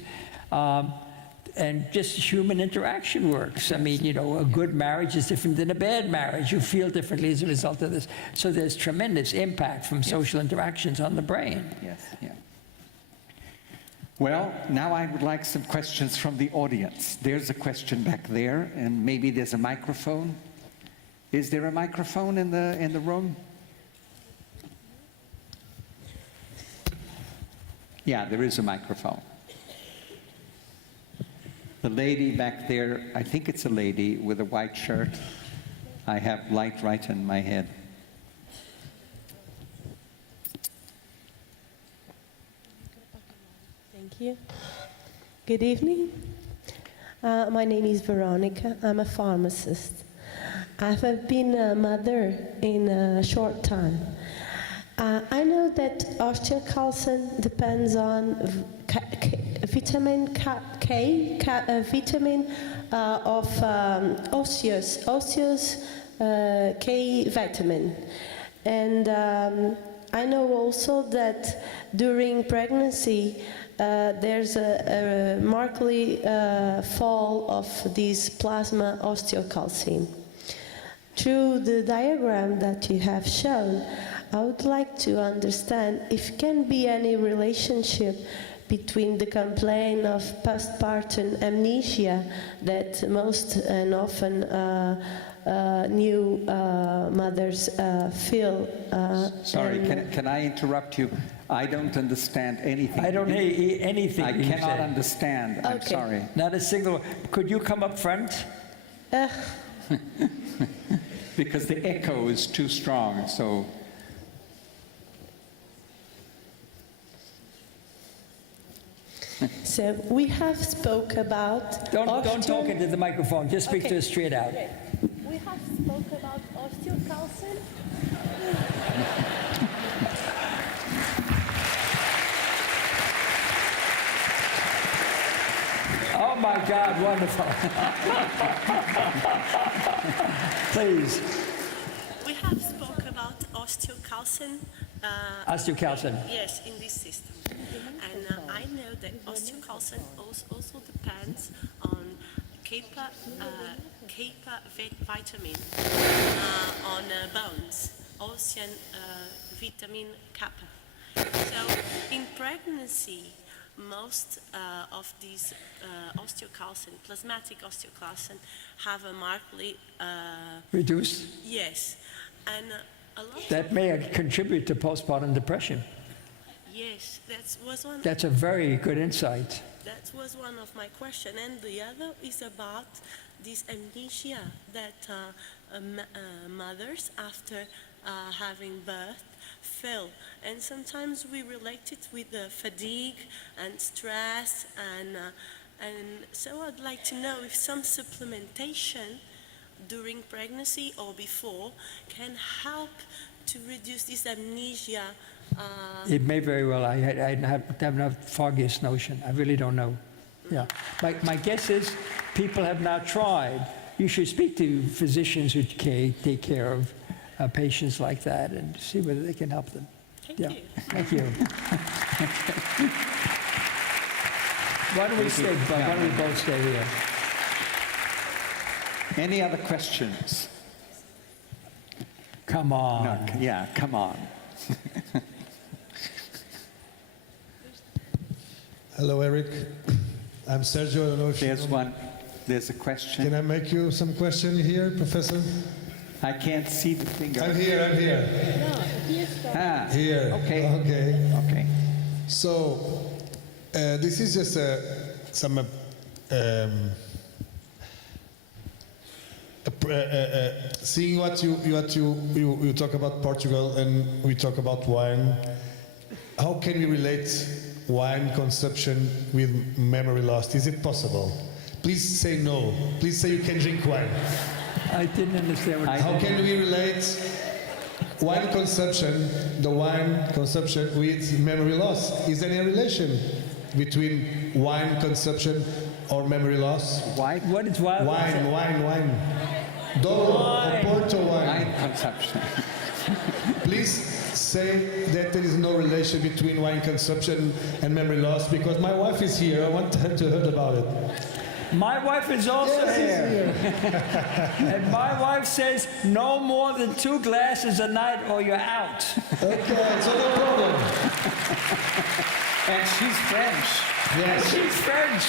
And just human interaction works. I mean, a good marriage is different than a bad marriage. You feel differently as a result of this. So there's tremendous impact from social interactions on the brain. Yes, yeah. Well, now I would like some questions from the audience. There's a question back there, and maybe there's a microphone. Is there a microphone in the room? Yeah, there is a microphone. The lady back there, I think it's a lady with a white shirt. I have light right in my head. Thank you. Good evening. My name is Veronica. I'm a pharmacist. I've been a mother in a short time. I know that osteocalcin depends on vitamin K, vitamin of osseous K vitamin. And I know also that during pregnancy there's a markedly fall of this plasma osteocalcine. Through the diagram that you have shown, I would like to understand if can be any relationship between the complaint of postpartum amnesia that most and often new mothers feel. Sorry, can I interrupt you? I don't understand anything. I don't hear anything. I you cannot say. understand. I'm Okay. sorry. Not a single. Could you come up front? Because the echo is too strong, so... So we have spoke about. Don't talk into the microphone. Just speak Okay. to us straight out. We have spoke about osteocalcine. Oh my God, wonderful. Please. We have spoke about osteocalcine. Osteocalcine. Yes, in this system. And I know that osteocalcine also depends on kappa vitamin on bones, ocean vitamin kappa. So in pregnancy, most of these osteocalcine, plasmatic osteocalcine, have a markedly Reduced. yes, and a lot. That may contribute to postpartum depression. Yes, that was one. That's a very good insight. That was one of my questions, and the other is about this amnesia that mothers after having birth feel, and sometimes we relate it with the fatigue and stress, and so I'd like to know if some supplementation during pregnancy or before can help to reduce this amnesia. It may very well. I have no foggiest notion. I really don't know. Yeah. My guess is people have not tried. You should speak to physicians who take care of patients like that and see whether they can help them. Thank Yeah. you. Thank you. Why don't we stay? Why don't we both stay here? Any other questions? Come on. No, yeah, come on. Hello, Eric. I'm Sergio. I don't know if you There's know me. one. There's a question. Can I make you some question here, Professor? I can't see the finger. I'm here. I'm here. Ah, Here. okay. Okay. Okay. So, this is just seeing what you talk about Portugal and we talk about wine. How can you relate wine consumption with memory loss? Is it possible? Please say no. Please say you can drink wine. I didn't understand what you How said. can we relate wine consumption, the wine consumption with memory loss? Is there any relation between wine consumption or memory loss? Why? What is wild? Wine. Douro or Porto wine. Wine consumption. Please say that there is no relation between wine consumption and memory loss because my wife is here. I want her to hear about it. My wife is also Yes, here. she's here. And my wife says no more than 2 glasses a night or you're out. Okay, so no problem. And she's French. Yes. She's French.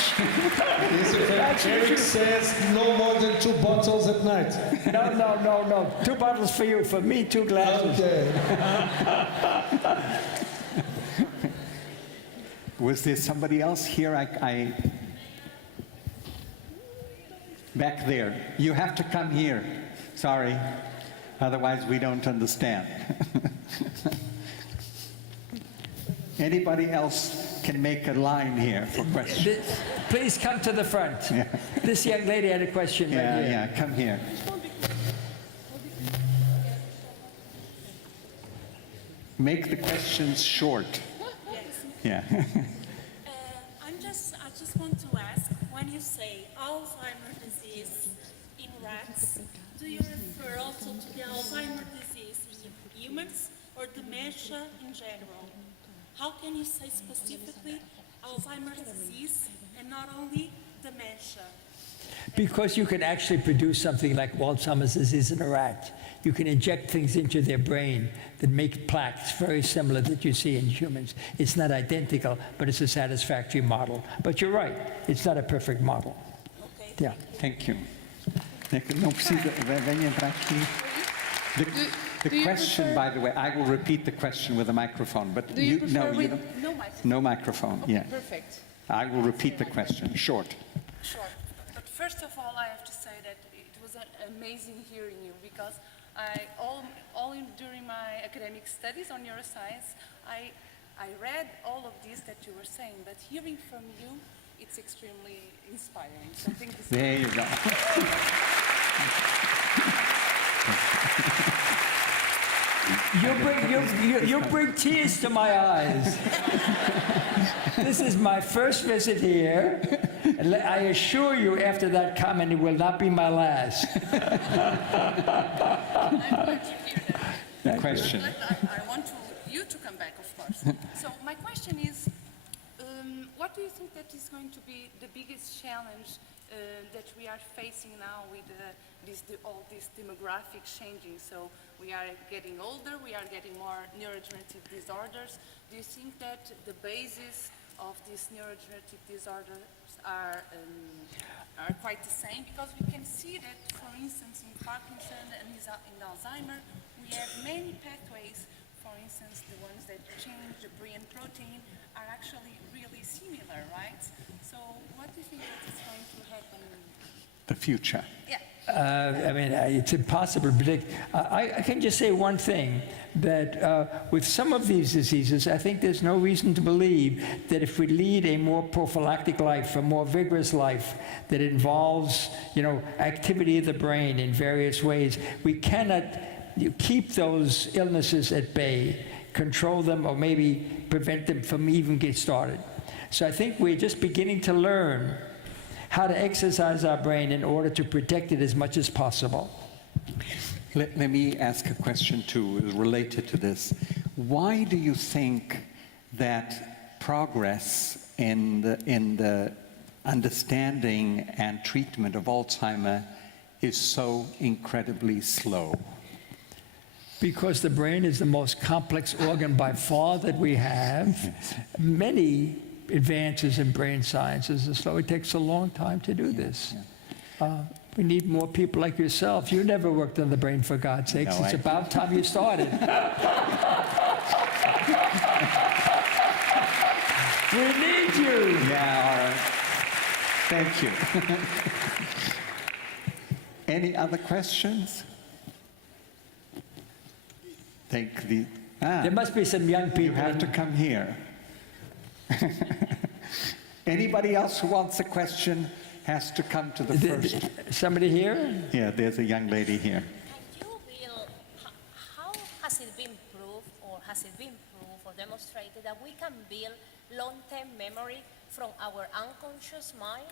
Yes, That's what Eric you- says no more than 2 bottles at night. No. 2 bottles for you. For me, 2 glasses. Okay. Was there somebody else here? Back there. You have to come here. Sorry. Otherwise, we don't understand. Anybody else can make a line here for questions? Please come to the front. Yeah. This young lady had a question right here. Yeah, come here. Make the questions short. Yeah. I just want to ask, when you say Alzheimer's disease in rats, do you refer also to the Alzheimer's disease in humans, or dementia in general? How can you say specifically Alzheimer's disease and not only dementia? Because you can actually produce something like Alzheimer's disease in a rat. You can inject things into their brain that make plaques very similar that you see in humans. It's not identical, but it's a satisfactory model. But you're right, it's not a perfect model. Okay. Yeah. Thank you. Não precisa, venha entrar aqui. The question, by the way, I will repeat the question with a microphone, but Do you prefer with No microphone. no microphone. Okay, Yeah, perfect. I will repeat the question, short. Sure. But first of all, I have to say that it was amazing hearing you because during my academic studies on neuroscience, I read all of this that you were saying, but hearing from you, it's extremely inspiring. So thank you so much. There you go. You bring tears to my eyes. This is my first visit here. And I assure you, after that comment, it will not be my last. I'm glad to hear that. Question. I want you to come back, of course. So my question is, what do you think that is going to be the biggest challenge that we are facing now with all these demographic changing? So we are getting older, we are getting more neurodegenerative disorders. Do you think that the basis of these neurodegenerative disorders are quite the same? Because we can see that, for instance, in Parkinson and in Alzheimer, we have many pathways. For instance, the ones that change the brain protein are actually really similar, right? So what do you think that is going to happen? The future. Yeah. I mean, it's impossible to predict. I can just say one thing, that with some of these diseases, I think there's no reason to believe that if we lead a more prophylactic life, a more vigorous life that involves, activity of the brain in various ways, we cannot keep those illnesses at bay, control them, or maybe prevent them from even getting started. So I think we're just beginning to learn how to exercise our brain in order to protect it as much as possible. Let me ask a question too, related to this. Why do you think that progress in the understanding and treatment of Alzheimer is so incredibly slow? Because the brain is the most complex organ by far that we have. Many advances in brain sciences are slow. It takes a long time to do this. We need more people like yourself. You never worked on the brain, for God's sakes. No, it's about time you started. We need you. Yeah, all right. Thank you. Any other questions? There must be some young people. You have to come here. Anybody else who wants a question has to come to the first. Somebody here? Yeah, there's a young lady here. How has it been proved, or demonstrated that we can build long-term memory from our unconscious mind?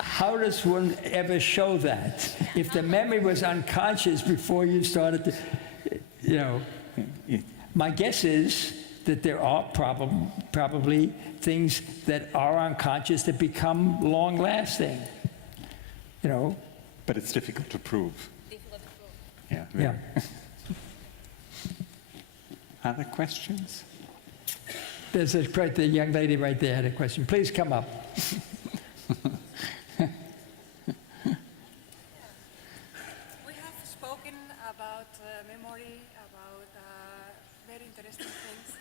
How does one ever show that? If the memory was unconscious before you started to, my guess is that there are probably things that are unconscious that become long-lasting, But it's difficult to prove. Difficult to prove. Yeah. Yeah. Other questions? There's the young lady right there had a question. Please come up. We have spoken about memory, about very interesting things.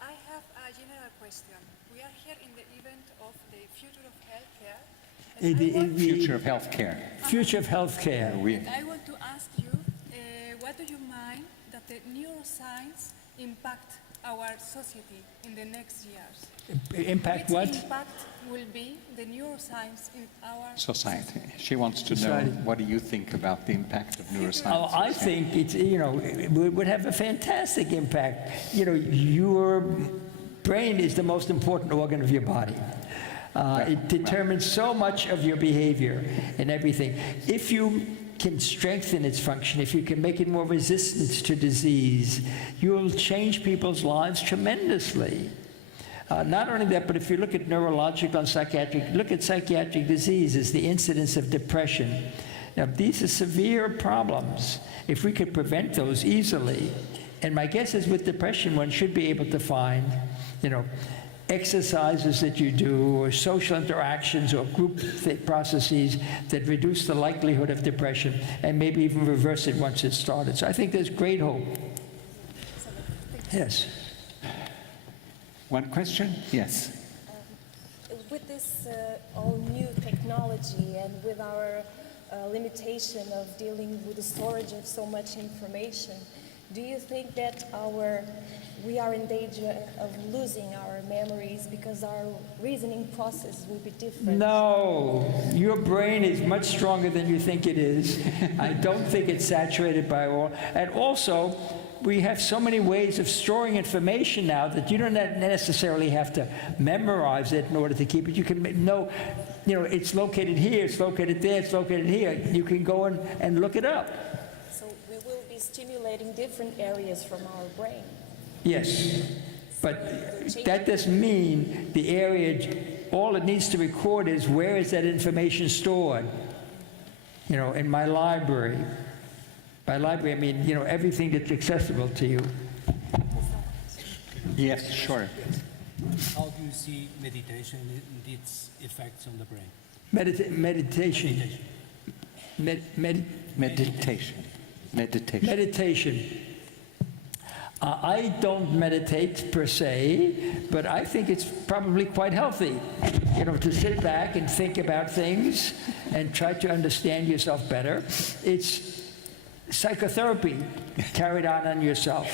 I have a general question. We are here in the event of the future of healthcare. Future of healthcare. Future of healthcare. I want to ask you, what do you mind that the neuroscience impact our society in the next years? Impact what? Which impact will be the neuroscience in our Society. She wants to know, Society. what do you think about the impact of neuroscience? Oh, I think it's, it would have a fantastic impact. Your brain is the most important organ of your body. It determines so much of your behavior and everything. If you can strengthen its function, if you can make it more resistant to disease, you'll change people's lives tremendously. Not only that, but if you look at neurological and psychiatric, look at psychiatric diseases, the incidence of depression. Now, these are severe problems. If we could prevent those easily, and my guess is with depression, one should be able to find, exercises that you do, or social interactions, or group processes that reduce the likelihood of depression, and maybe even reverse it once it's started. So I think there's great hope. Yes. One question? Yes. With this all new technology and with our limitation of dealing with the storage of so much information, do you think that we are in danger of losing our memories because our reasoning process will be different? No, your brain is much stronger than you think it is. I don't think it's saturated by all. And also, we have so many ways of storing information now that you don't necessarily have to memorize it in order to keep it. You can know, it's located here, it's located there, it's located here. You can go and look it up. So we will be stimulating different areas from our brain. Yes, but that doesn't mean the area, all it needs to record is where is that information stored? In my library. By library, I mean, everything that's accessible to you. Yes, sure. How do you see meditation and its effects on the brain? Meditation. Meditation. I don't meditate per se, but I think it's probably quite healthy, to sit back and think about things and try to understand yourself better. It's psychotherapy carried on yourself.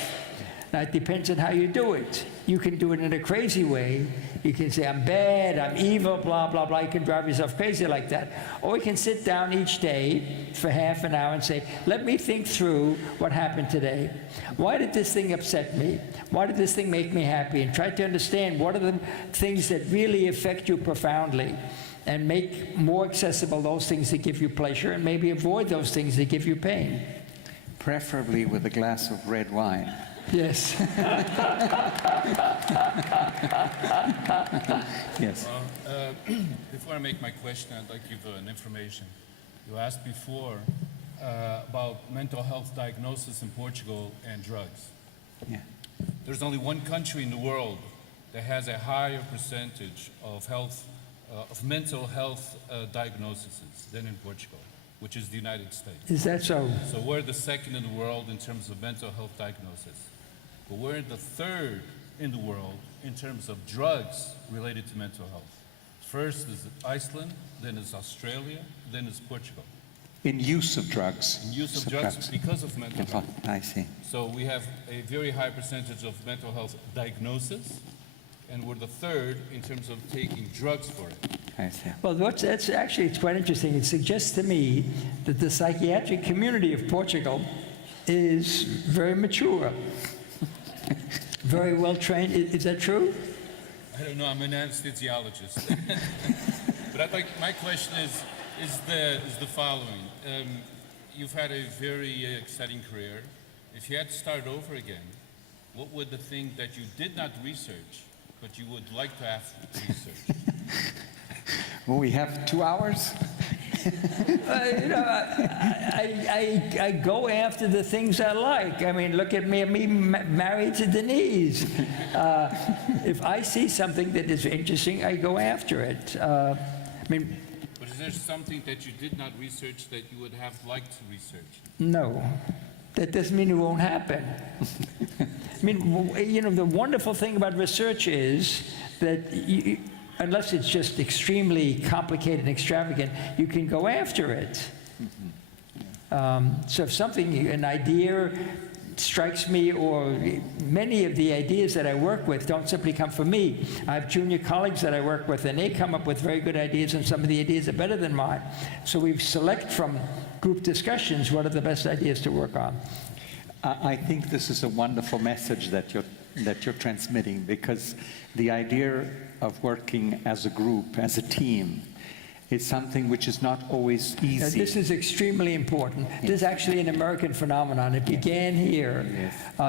Now, it depends on how you do it. You can do it in a crazy way. You can say, I'm bad, I'm evil, blah, blah, blah. You can drive yourself crazy like that. Or you can sit down each day for half an hour and say, let me think through what happened today. Why did this thing upset me? Why did this thing make me happy? And try to understand what are the things that really affect you profoundly, and make more accessible those things that give you pleasure, and maybe avoid those things that give you pain. Preferably with a glass of red wine. Yes. Yes. Before I make my question, I'd like to give an information. You asked before about mental health diagnosis in Portugal and drugs. Yeah. There's only one country in the world that has a higher percentage of mental health diagnoses than in Portugal, which is the United States. Is that so? So we're the second in the world in terms of mental health diagnosis. But we're the third in the world in terms of drugs related to mental health. First is Iceland, then is Australia, then is Portugal. In use of drugs? In use of drugs because of mental health. I see. So we have a very high percentage of mental health diagnosis, and we're the third in terms of taking drugs for it. I see. Well, it's quite interesting. It suggests to me that the psychiatric community of Portugal is very mature, very well trained. Is that true? I don't know. I'm an anesthesiologist, but my question is the following: you've had a very exciting career. If you had to start over again, what would the thing that you did not research, but you would like to have researched? Well, we have 2 hours. I go after the things I like. I mean, look at me, married to Denise. If I see something that is interesting, I go after it. But is there something that you did not research that you would have liked to research? No. That doesn't mean it won't happen. The wonderful thing about research is that unless it's just extremely complicated and extravagant, you can go after it. So if an idea strikes me, or many of the ideas that I work with don't simply come from me. I have junior colleagues that I work with, and they come up with very good ideas, and some of the ideas are better than mine. So we select from group discussions what are the best ideas to work on. I think this is a wonderful message that you're transmitting, because the idea of working as a group, as a team, is something which is not always easy. This is extremely important. Yes. This is actually an American phenomenon. It began here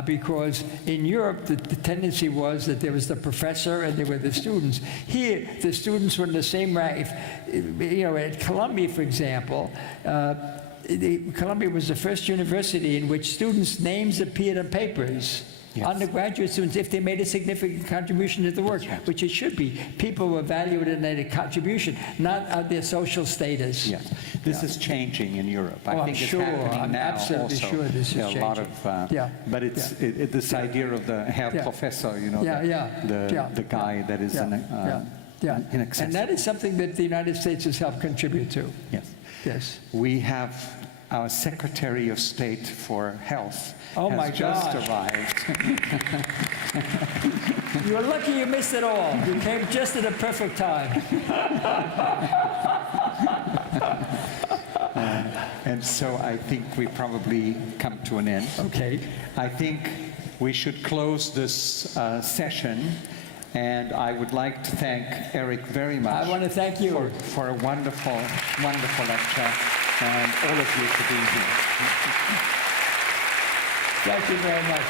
because in Europe the tendency was that there was the professor and there were the students. Here, the students were in the same rank. At Columbia, for example, Columbia was the first university in which students' names appeared on papers. Yes. Undergraduate students, if they made a significant contribution to the work, right, which it should be. People were valued in their contribution, not their social status. Yes. This is changing in Europe. I think sure. it's happening I'm now absolutely also. sure this is changing. A lot of, but it's this idea of the Herr Professor, the guy that is inaccessible. And that is something that the United States has helped contribute to. Yes. Yes. We have our Secretary of State for Health has just arrived. You're lucky you missed it all. You came just at a perfect time. And so I think we probably come to an end. Okay. I think we should close this session. And I would like to thank Eric very much. I want to thank you for a wonderful, wonderful lecture, and all of you for being here. Thank you very much.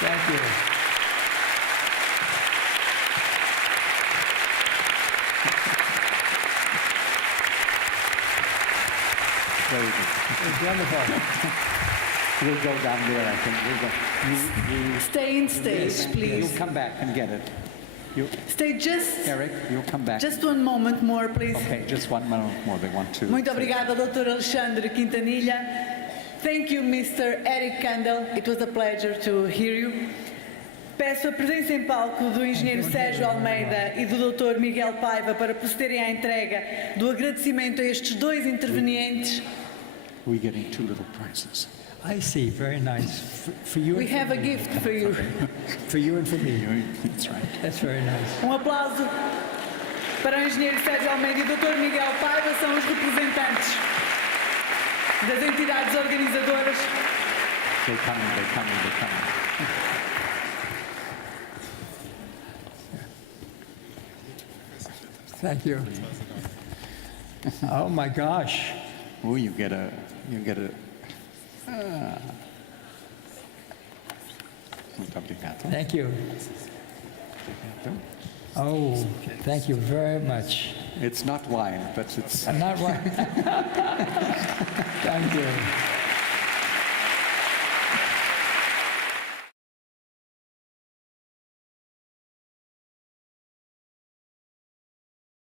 Thank you. Very good. It's wonderful. We'll go down there, I think. We'll go. You Stay in stage, please. You'll come back and get it. Stay just... Eric, you'll come back. Just one moment more, please. Okay, just 1 moment more. They want to... Muito obrigada, Dr. Alexandre Quintanilha. Thank you, Mr. Eric Kandel. It was a pleasure to hear you. Peço a presença em palco do engenheiro Sérgio Almeida e do Dr. Miguel Paiva para procederem à entrega do agradecimento a estes dois intervenientes. We're getting 2 little prizes. I see. Very nice. For you. We have a gift for you. For you and for me. That's right. That's very nice. Aplauso para o engenheiro Sérgio Almeida e o Dr. Miguel Paiva, são os representantes das entidades organizadoras. They're coming. Thank you. Oh my gosh. Oh, you get a. Muito obrigado. Thank you. Oh, thank you very much. It's not wine, but it's... Not wine. Thank you.